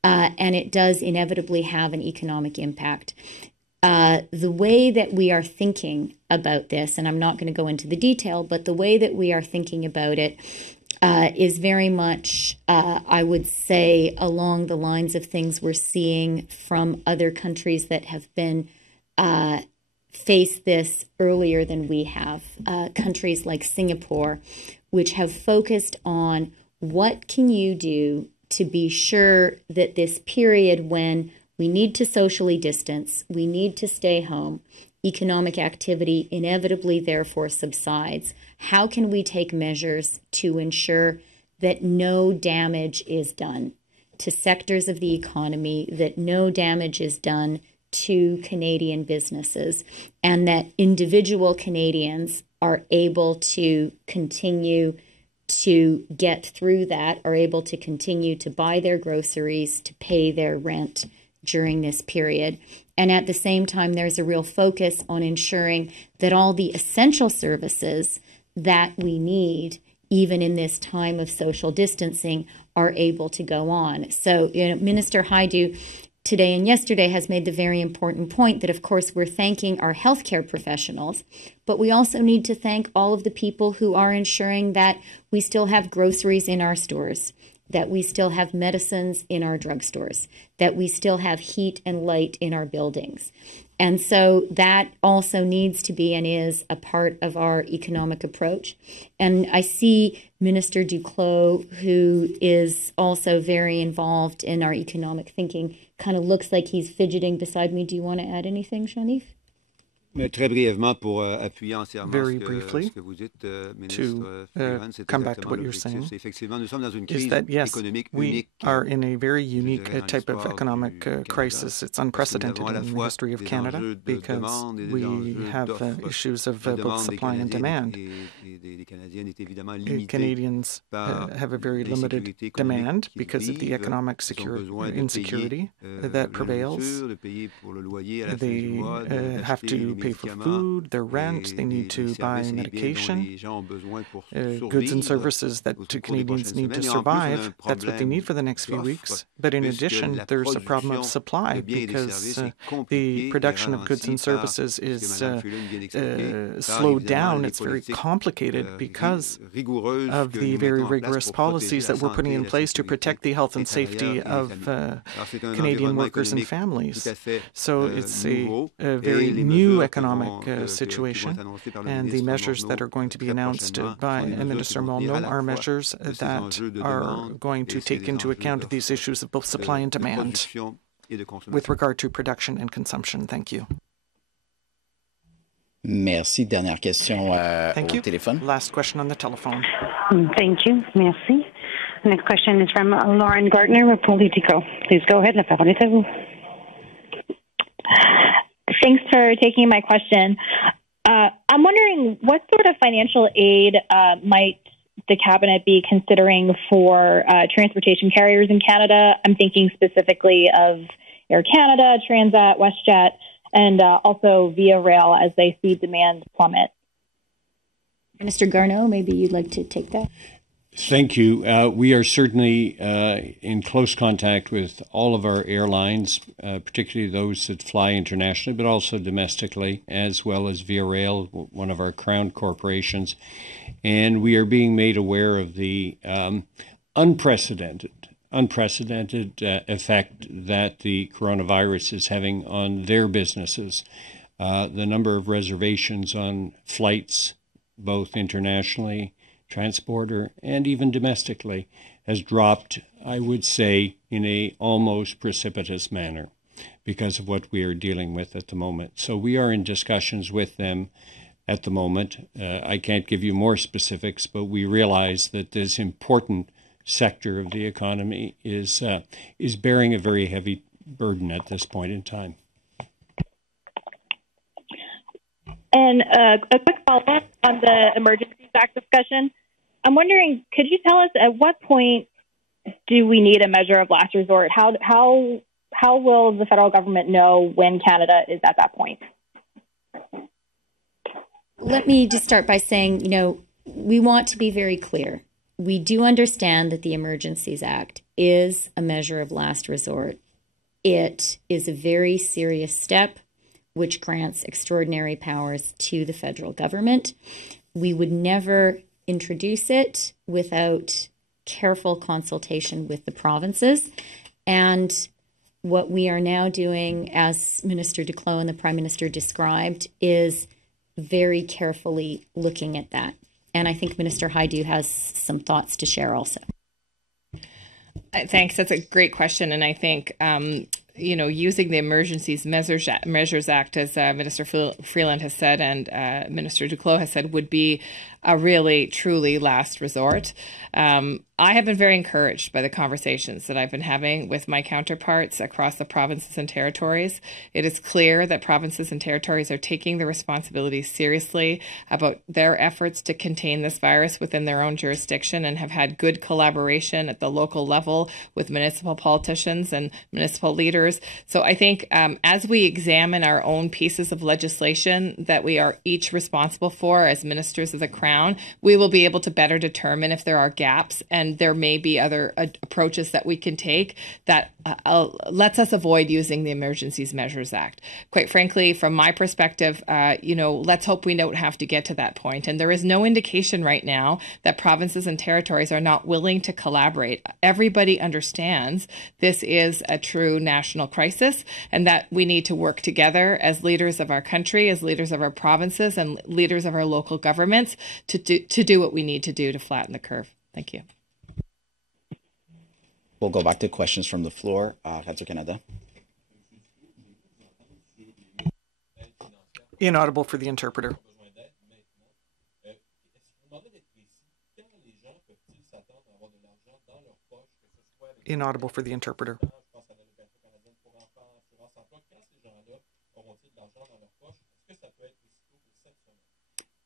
and it does inevitably have an economic impact. The way that we are thinking about this, and I'm not going to go into the detail, but the way that we are thinking about it is very much, I would say, along the lines of things we're seeing from other countries that have been faced this earlier than we have. Countries like Singapore, which have focused on what can you do to be sure that this period when we need to socially distance, we need to stay home, economic activity inevitably therefore subsides. How can we take measures to ensure that no damage is done to sectors of the economy, that no damage is done to Canadian businesses, and that individual Canadians are able to continue to get through that, are able to continue to buy their groceries, to pay their rent during this period. And at the same time, there's a real focus on ensuring that all the essential services that we need, even in this time of social distancing, are able to go on. So, Minister Hajdu today and yesterday has made the very important point that, of course, we're thanking our healthcare professionals, but we also need to thank all of the people who are ensuring that we still have groceries in our stores, that we still have medicines in our drugstores, that we still have heat and light in our buildings. And so that also needs to be and is a part of our economic approach. And I see Minister Duclos, who is also very involved in our economic thinking, kind of looks like he's fidgeting beside me. Do you want to add anything, Jean-Yves? Très brièvement pour appuyer entièrement Very briefly, ce que vous dites, to come back to what you're saying, is that, yes, we are in a very unique type of economic crisis. It's unprecedented in the history of Canada because we have issues of both supply and demand. Canadians have a very limited demand because of the economic insecurity that prevails. They have to pay for food, their rent, they need to buy medication, goods and services that Canadians need to survive. That's what they need for the next few weeks. But in addition, there's a problem of supply because the production of goods and services is slowed down. It's very complicated because of the very rigorous policies that we're putting in place to protect the health and safety of Canadian workers and families. So it's a very new economic situation, and the measures that are going to be announced by Minister Morneau are measures that are going to take into account these issues of both supply and demand with regard to production and consumption. Thank you. Merci. Dernière question au téléphone. Last question on the telephone. Thank you. Merci. Next question is from Lauren Gardner with Politico. Please go ahead. La parole est à vous. Thanks for taking my question. I'm wondering what sort of financial aid might the Cabinet be considering for transportation carriers in Canada? I'm thinking specifically of Air Canada, Transat, WestJet, and also Via Rail as they see demand plummet. Minister Garneau, maybe you'd like to take that. Thank you. We are certainly in close contact with all of our airlines, particularly those that fly internationally, but also domestically, as well as Via Rail, one of our crown corporations. And we are being made aware of the unprecedented effect that the coronavirus is having on their businesses. The number of reservations on flights, both internationally, transporter, and even domestically, has dropped, I would say, in a almost precipitous manner because of what we are dealing with at the moment. So we are in discussions with them at the moment. I can't give you more specifics, but we realize that this important sector of the economy is bearing a very heavy burden at this point in time. And a quick follow-up on the Emergencies Act discussion. I'm wondering, could you tell us at what point do we need a measure of last resort? How will the federal government know when Canada is at that point? Let me just start by saying, we want to be very clear. We do understand that the Emergencies Act is a measure of last resort. It is a very serious step which grants extraordinary powers to the federal government. We would never introduce it without careful consultation with the provinces. And what we are now doing, as Minister Duclos and the Prime Minister described, is very carefully looking at that. And I think Minister Hajdu has some thoughts to share also. Thanks. That's a great question. And I think, using the Emergencies Measures Act, as Minister Freeland has said and Minister Duclos has said, would be a really, truly last resort. I have been very encouraged by the conversations that I've been having with my counterparts across the provinces and territories. It is clear that provinces and territories are taking the responsibility seriously about their efforts to contain this virus within their own jurisdiction and have had good collaboration at the local level with municipal politicians and municipal leaders. So I think as we examine our own pieces of legislation that we are each responsible for as ministers of the Crown, we will be able to better determine if there are gaps, and there may be other approaches that we can take that lets us avoid using the Emergencies Measures Act. Quite frankly, from my perspective, let's hope we don't have to get to that point. And there is no indication right now that provinces and territories are not willing to collaborate. Everybody understands this is a true national crisis and that we need to work together as leaders of our country, as leaders of our provinces, and leaders of our local governments to do what we need to do to flatten the curve. Thank you. We'll go back to questions from the floor. Radio-Canada. Inaudible for the interpreter. Inaudible for the interpreter.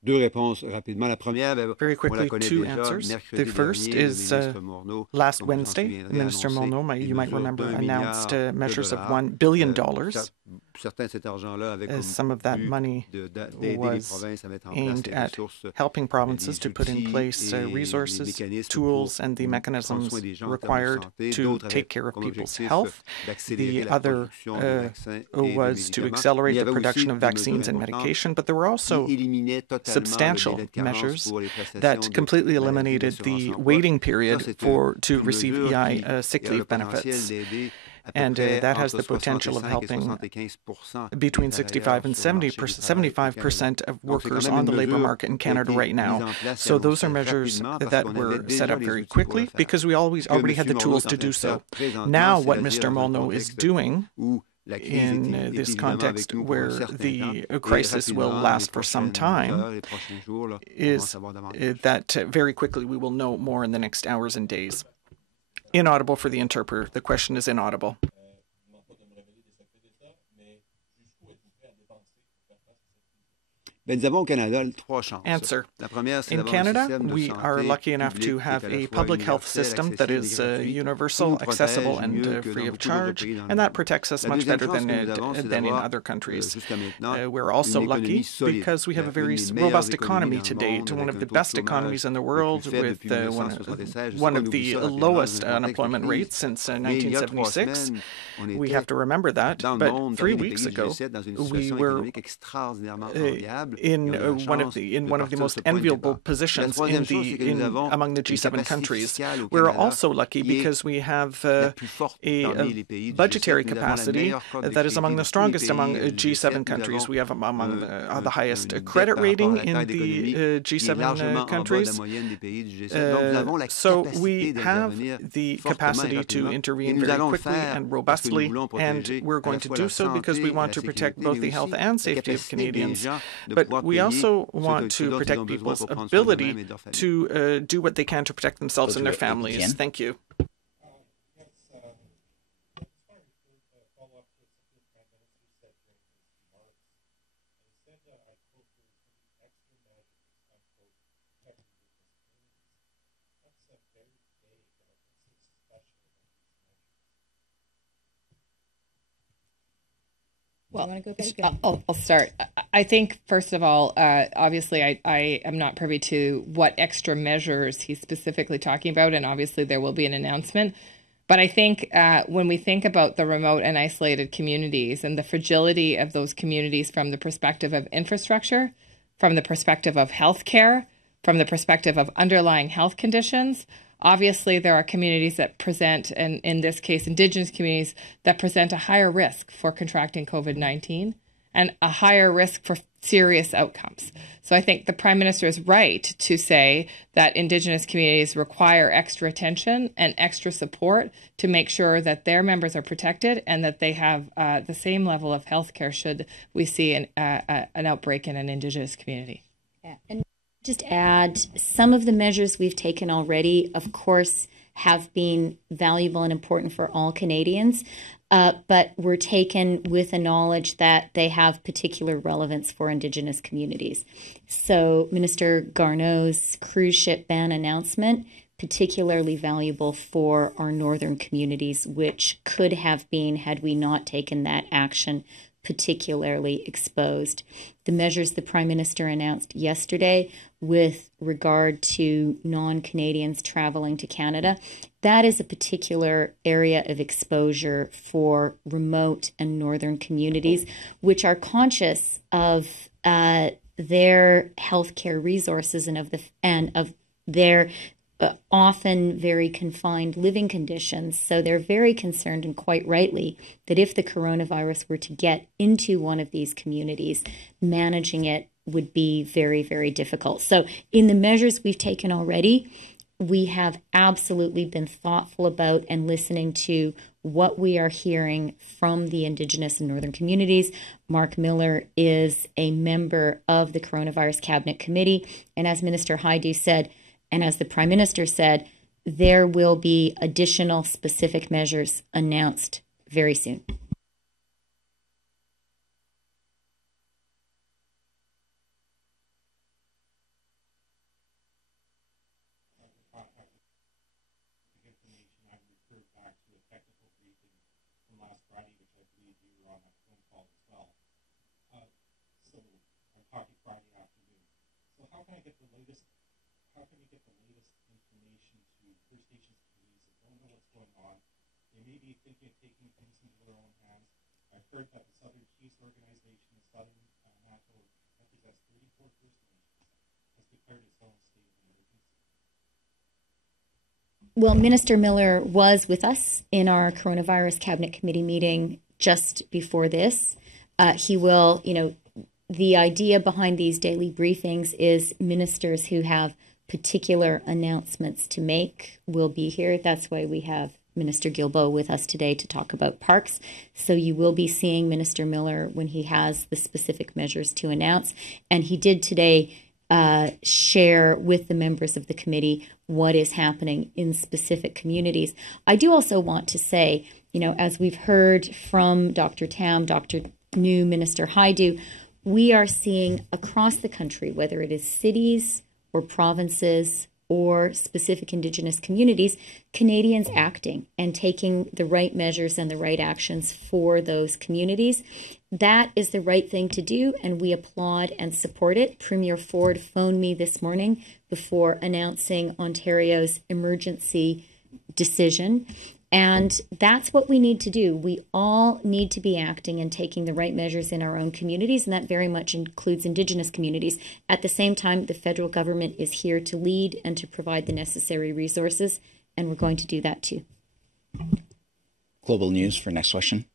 Deux réponses rapidement. La première, very quickly, two answers. The first is last Wednesday, Minister Morneau, you might remember, announced measures of $1 billion. Some of that money was aimed at helping provinces to put in place resources, tools, and the mechanisms required to take care of people's health. The other was to accelerate the production of vaccines and medication, but there were also substantial measures that completely eliminated the waiting period to receive EI sick leave benefits. And that has the potential of helping between 65 and 75% of workers on the labor market in Canada right now. So those are measures that were set up very quickly because we already had the tools to do so. Now what Mr. Morneau is doing in this context where the crisis will last for some time is that very quickly we will know more in the next hours and days. Inaudible for the interpreter. The question is inaudible. Answer. In Canada, we are lucky enough to have a public health system that is universal, accessible, and free of charge, and that protects us much better than in other countries. We're also lucky because we have a very robust economy today, one of the best economies in the world, with one of the lowest unemployment rates since 1976. We have to remember that, but 3 weeks ago, we were in one of the most enviable positions among the G7 countries. We're also lucky because we have a budgetary capacity that is among the strongest among G7 countries. We have among the highest credit rating in the G7 countries. So we have the capacity to intervene very quickly and robustly, and we're going to do so because we want to protect both the health and safety of Canadians. But we also want to protect people's ability to do what they can to protect themselves and their families. Thank you. Well, I'll start. I think, first of all, obviously, I am not privy to what extra measures he's specifically talking about, and obviously there will be an announcement. But I think when we think about the remote and isolated communities and the fragility of those communities from the perspective of infrastructure, from the perspective of healthcare, from the perspective of underlying health conditions, obviously, there are communities that present, and in this case, Indigenous communities, that present a higher risk for contracting COVID-19 and a higher risk for serious outcomes. So I think the Prime Minister is right to say that Indigenous communities require extra attention and extra support to make sure that their members are protected and that they have the same level of health care should we see an outbreak in an Indigenous community. Yeah. And Just add, some of the measures we've taken already, of course, have been valuable and important for all Canadians, but were taken with a knowledge that they have particular relevance for Indigenous communities. So Minister Garneau's cruise ship ban announcement, particularly valuable for our northern communities, which could have been, had we not taken that action, particularly exposed. The measures the Prime Minister announced yesterday with regard to non-Canadians traveling to Canada, that is a particular area of exposure for remote and northern communities, which are conscious of their healthcare resources and of their often very confined living conditions. So they're very concerned, and quite rightly, that if the coronavirus were to get into one of these communities, managing it would be very, very difficult. So in the measures we've taken already, we have absolutely been thoughtful about and listening to what we are hearing from the Indigenous and Northern communities. Mark Miller is a member of the Coronavirus Cabinet Committee, and as Minister Hajdu said, and as the Prime Minister said, there will be additional specific measures announced very soon. How can you get the latest information to First Nations communities that don't know what's going on? They may be thinking of taking things into their own hands. I've heard that the Southern Chiefs Organization, the Southern National, represents 34 First Nations, has declared its own state of emergency. Well, Minister Miller was with us in our Coronavirus Cabinet Committee meeting just before this. He will, the idea behind these daily briefings is ministers who have particular announcements to make will be here. That's why we have Minister Guilbeault with us today to talk about parks. So you will be seeing Minister Miller when he has the specific measures to announce. And he did today share with the members of the committee what is happening in specific communities. I do also want to say, as we've heard from Dr. Tam, Dr. New, Minister Hajdu, we are seeing across the country, whether it is cities or provinces or specific Indigenous communities, Canadians acting and taking the right measures and the right actions for those communities. That is the right thing to do, and we applaud and support it. Premier Ford phoned me this morning before announcing Ontario's emergency decision. And that's what we need to do. We all need to be acting and taking the right measures in our own communities, and that very much includes Indigenous communities. At the same time, the federal government is here to lead and to provide the necessary resources, and we're going to do that too. Global news for next question.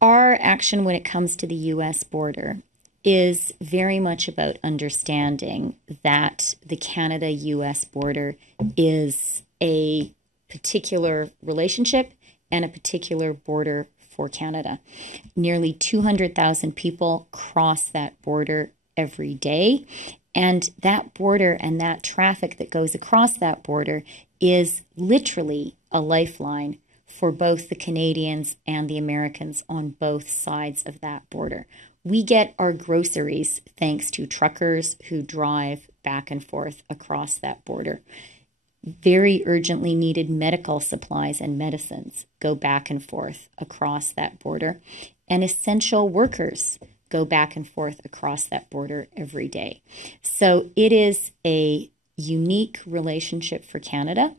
Our action when it comes to the U.S. border is very much about understanding that the Canada-U.S. border is a particular relationship and a particular border for Canada. Nearly 200,000 people cross that border every day, and that border and that traffic that goes across that border is literally a lifeline for both the Canadians and the Americans on both sides of that border. We get our groceries thanks to truckers who drive back and forth across that border. Very urgently needed medical supplies and medicines go back and forth across that border. And essential workers go back and forth across that border every day. So it is a unique relationship for Canada,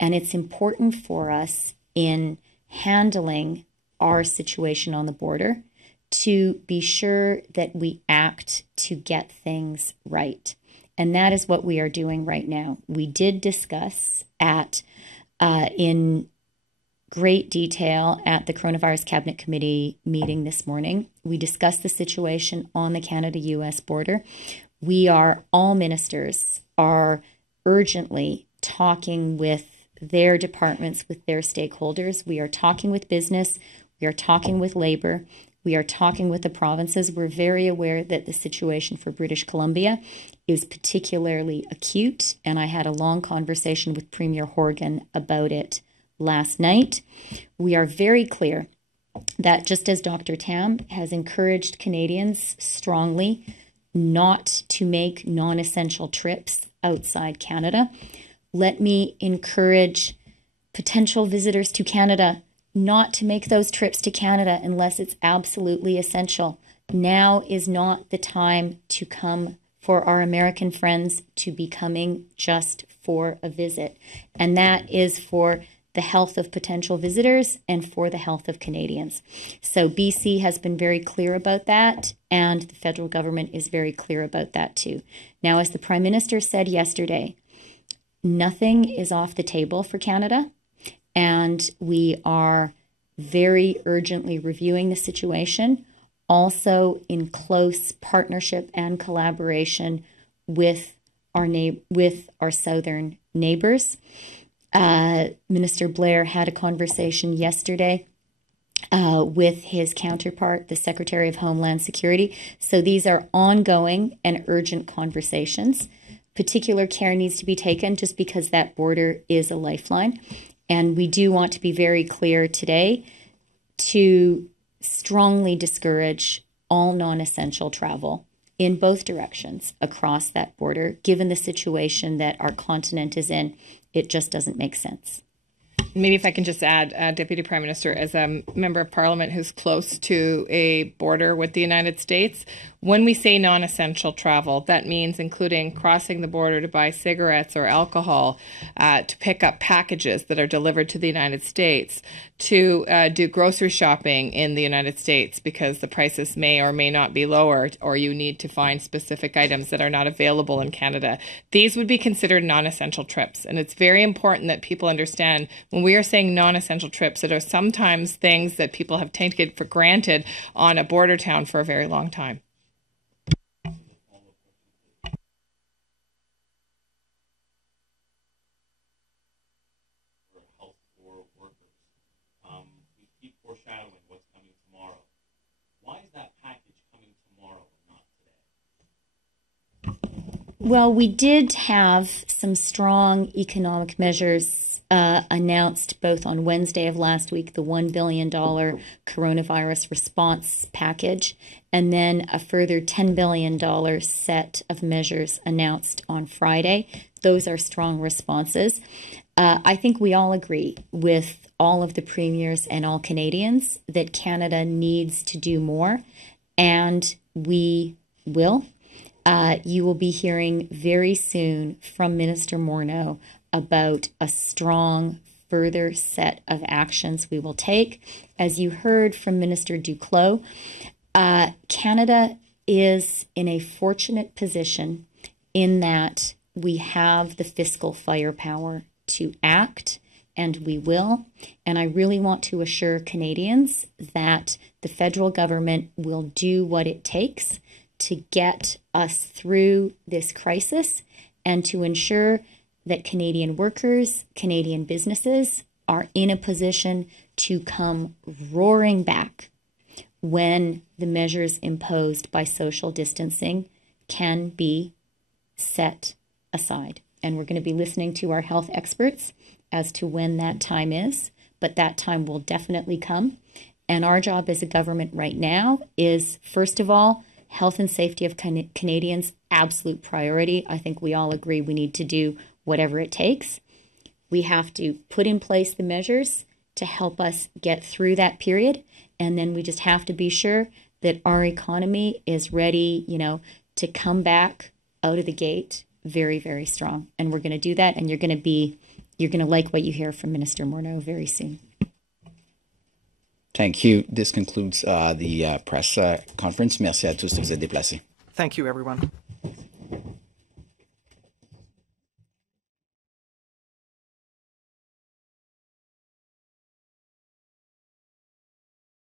and it's important for us in handling our situation on the border to be sure that we act to get things right. And that is what we are doing right now. We did discuss in great detail at the Coronavirus Cabinet Committee meeting this morning. We discussed the situation on the Canada-US border. All ministers are urgently talking with their departments, with their stakeholders. We are talking with business. We are talking with labor. We are talking with the provinces. We're very aware that the situation for British Columbia is particularly acute, and I had a long conversation with Premier Horgan about it last night. We are very clear that, just as Dr. Tam has encouraged Canadians strongly not to make non-essential trips outside Canada, let me encourage potential visitors to Canada not to make those trips to Canada unless it's absolutely essential. Now is not the time to come for our American friends to be coming just for a visit. And that is for the health of potential visitors and for the health of Canadians. So BC has been very clear about that, and the federal government is very clear about that too. Now, as the Prime Minister said yesterday, nothing is off the table for Canada, and we are very urgently reviewing the situation, also in close partnership and collaboration with our southern neighbors. Minister Blair had a conversation yesterday with his counterpart, the Secretary of Homeland Security. So these are ongoing and urgent conversations. Particular care needs to be taken just because that border is a lifeline. And we do want to be very clear today to strongly discourage all non-essential travel in both directions across that border. Given the situation that our continent is in, it just doesn't make sense. Maybe if I can just add, Deputy Prime Minister, as a member of Parliament who's close to a border with the United States, when we say non-essential travel, that means including crossing the border to buy cigarettes or alcohol, to pick up packages that are delivered to the United States, to do grocery shopping in the United States because the prices may or may not be lower, or you need to find specific items that are not available in Canada. These would be considered non-essential trips. And it's very important that people understand when we are saying non-essential trips, that are sometimes things that people have taken for granted on a border town for a very long time. Well, we did have some strong economic measures announced both on Wednesday of last week, the $1 billion coronavirus response package, and then a further $10 billion set of measures announced on Friday. Those are strong responses. I think we all agree with all of the premiers and all Canadians that Canada needs to do more, and we will. You will be hearing very soon from Minister Morneau about a strong further set of actions we will take. As you heard from Minister Duclos, Canada is in a fortunate position in that we have the fiscal firepower to act, and we will. And I really want to assure Canadians that the federal government will do what it takes to get us through this crisis and to ensure that Canadian workers, Canadian businesses are in a position to come roaring back when the measures imposed by social distancing can be set aside. And we're going to be listening to our health experts as to when that time is, but that time will definitely come. And our job as a government right now is, first of all, health and safety of Canadians, absolute priority. I think we all agree we need to do whatever it takes. We have to put in place the measures to help us get through that period. And then we just have to be sure that our economy is ready, to come back out of the gate very, very strong. And we're going to do that. And you're going to like what you hear from Minister Morneau very soon. Thank you. This concludes the press conference. Merci à tous de vous être déplacés. Thank you, everyone.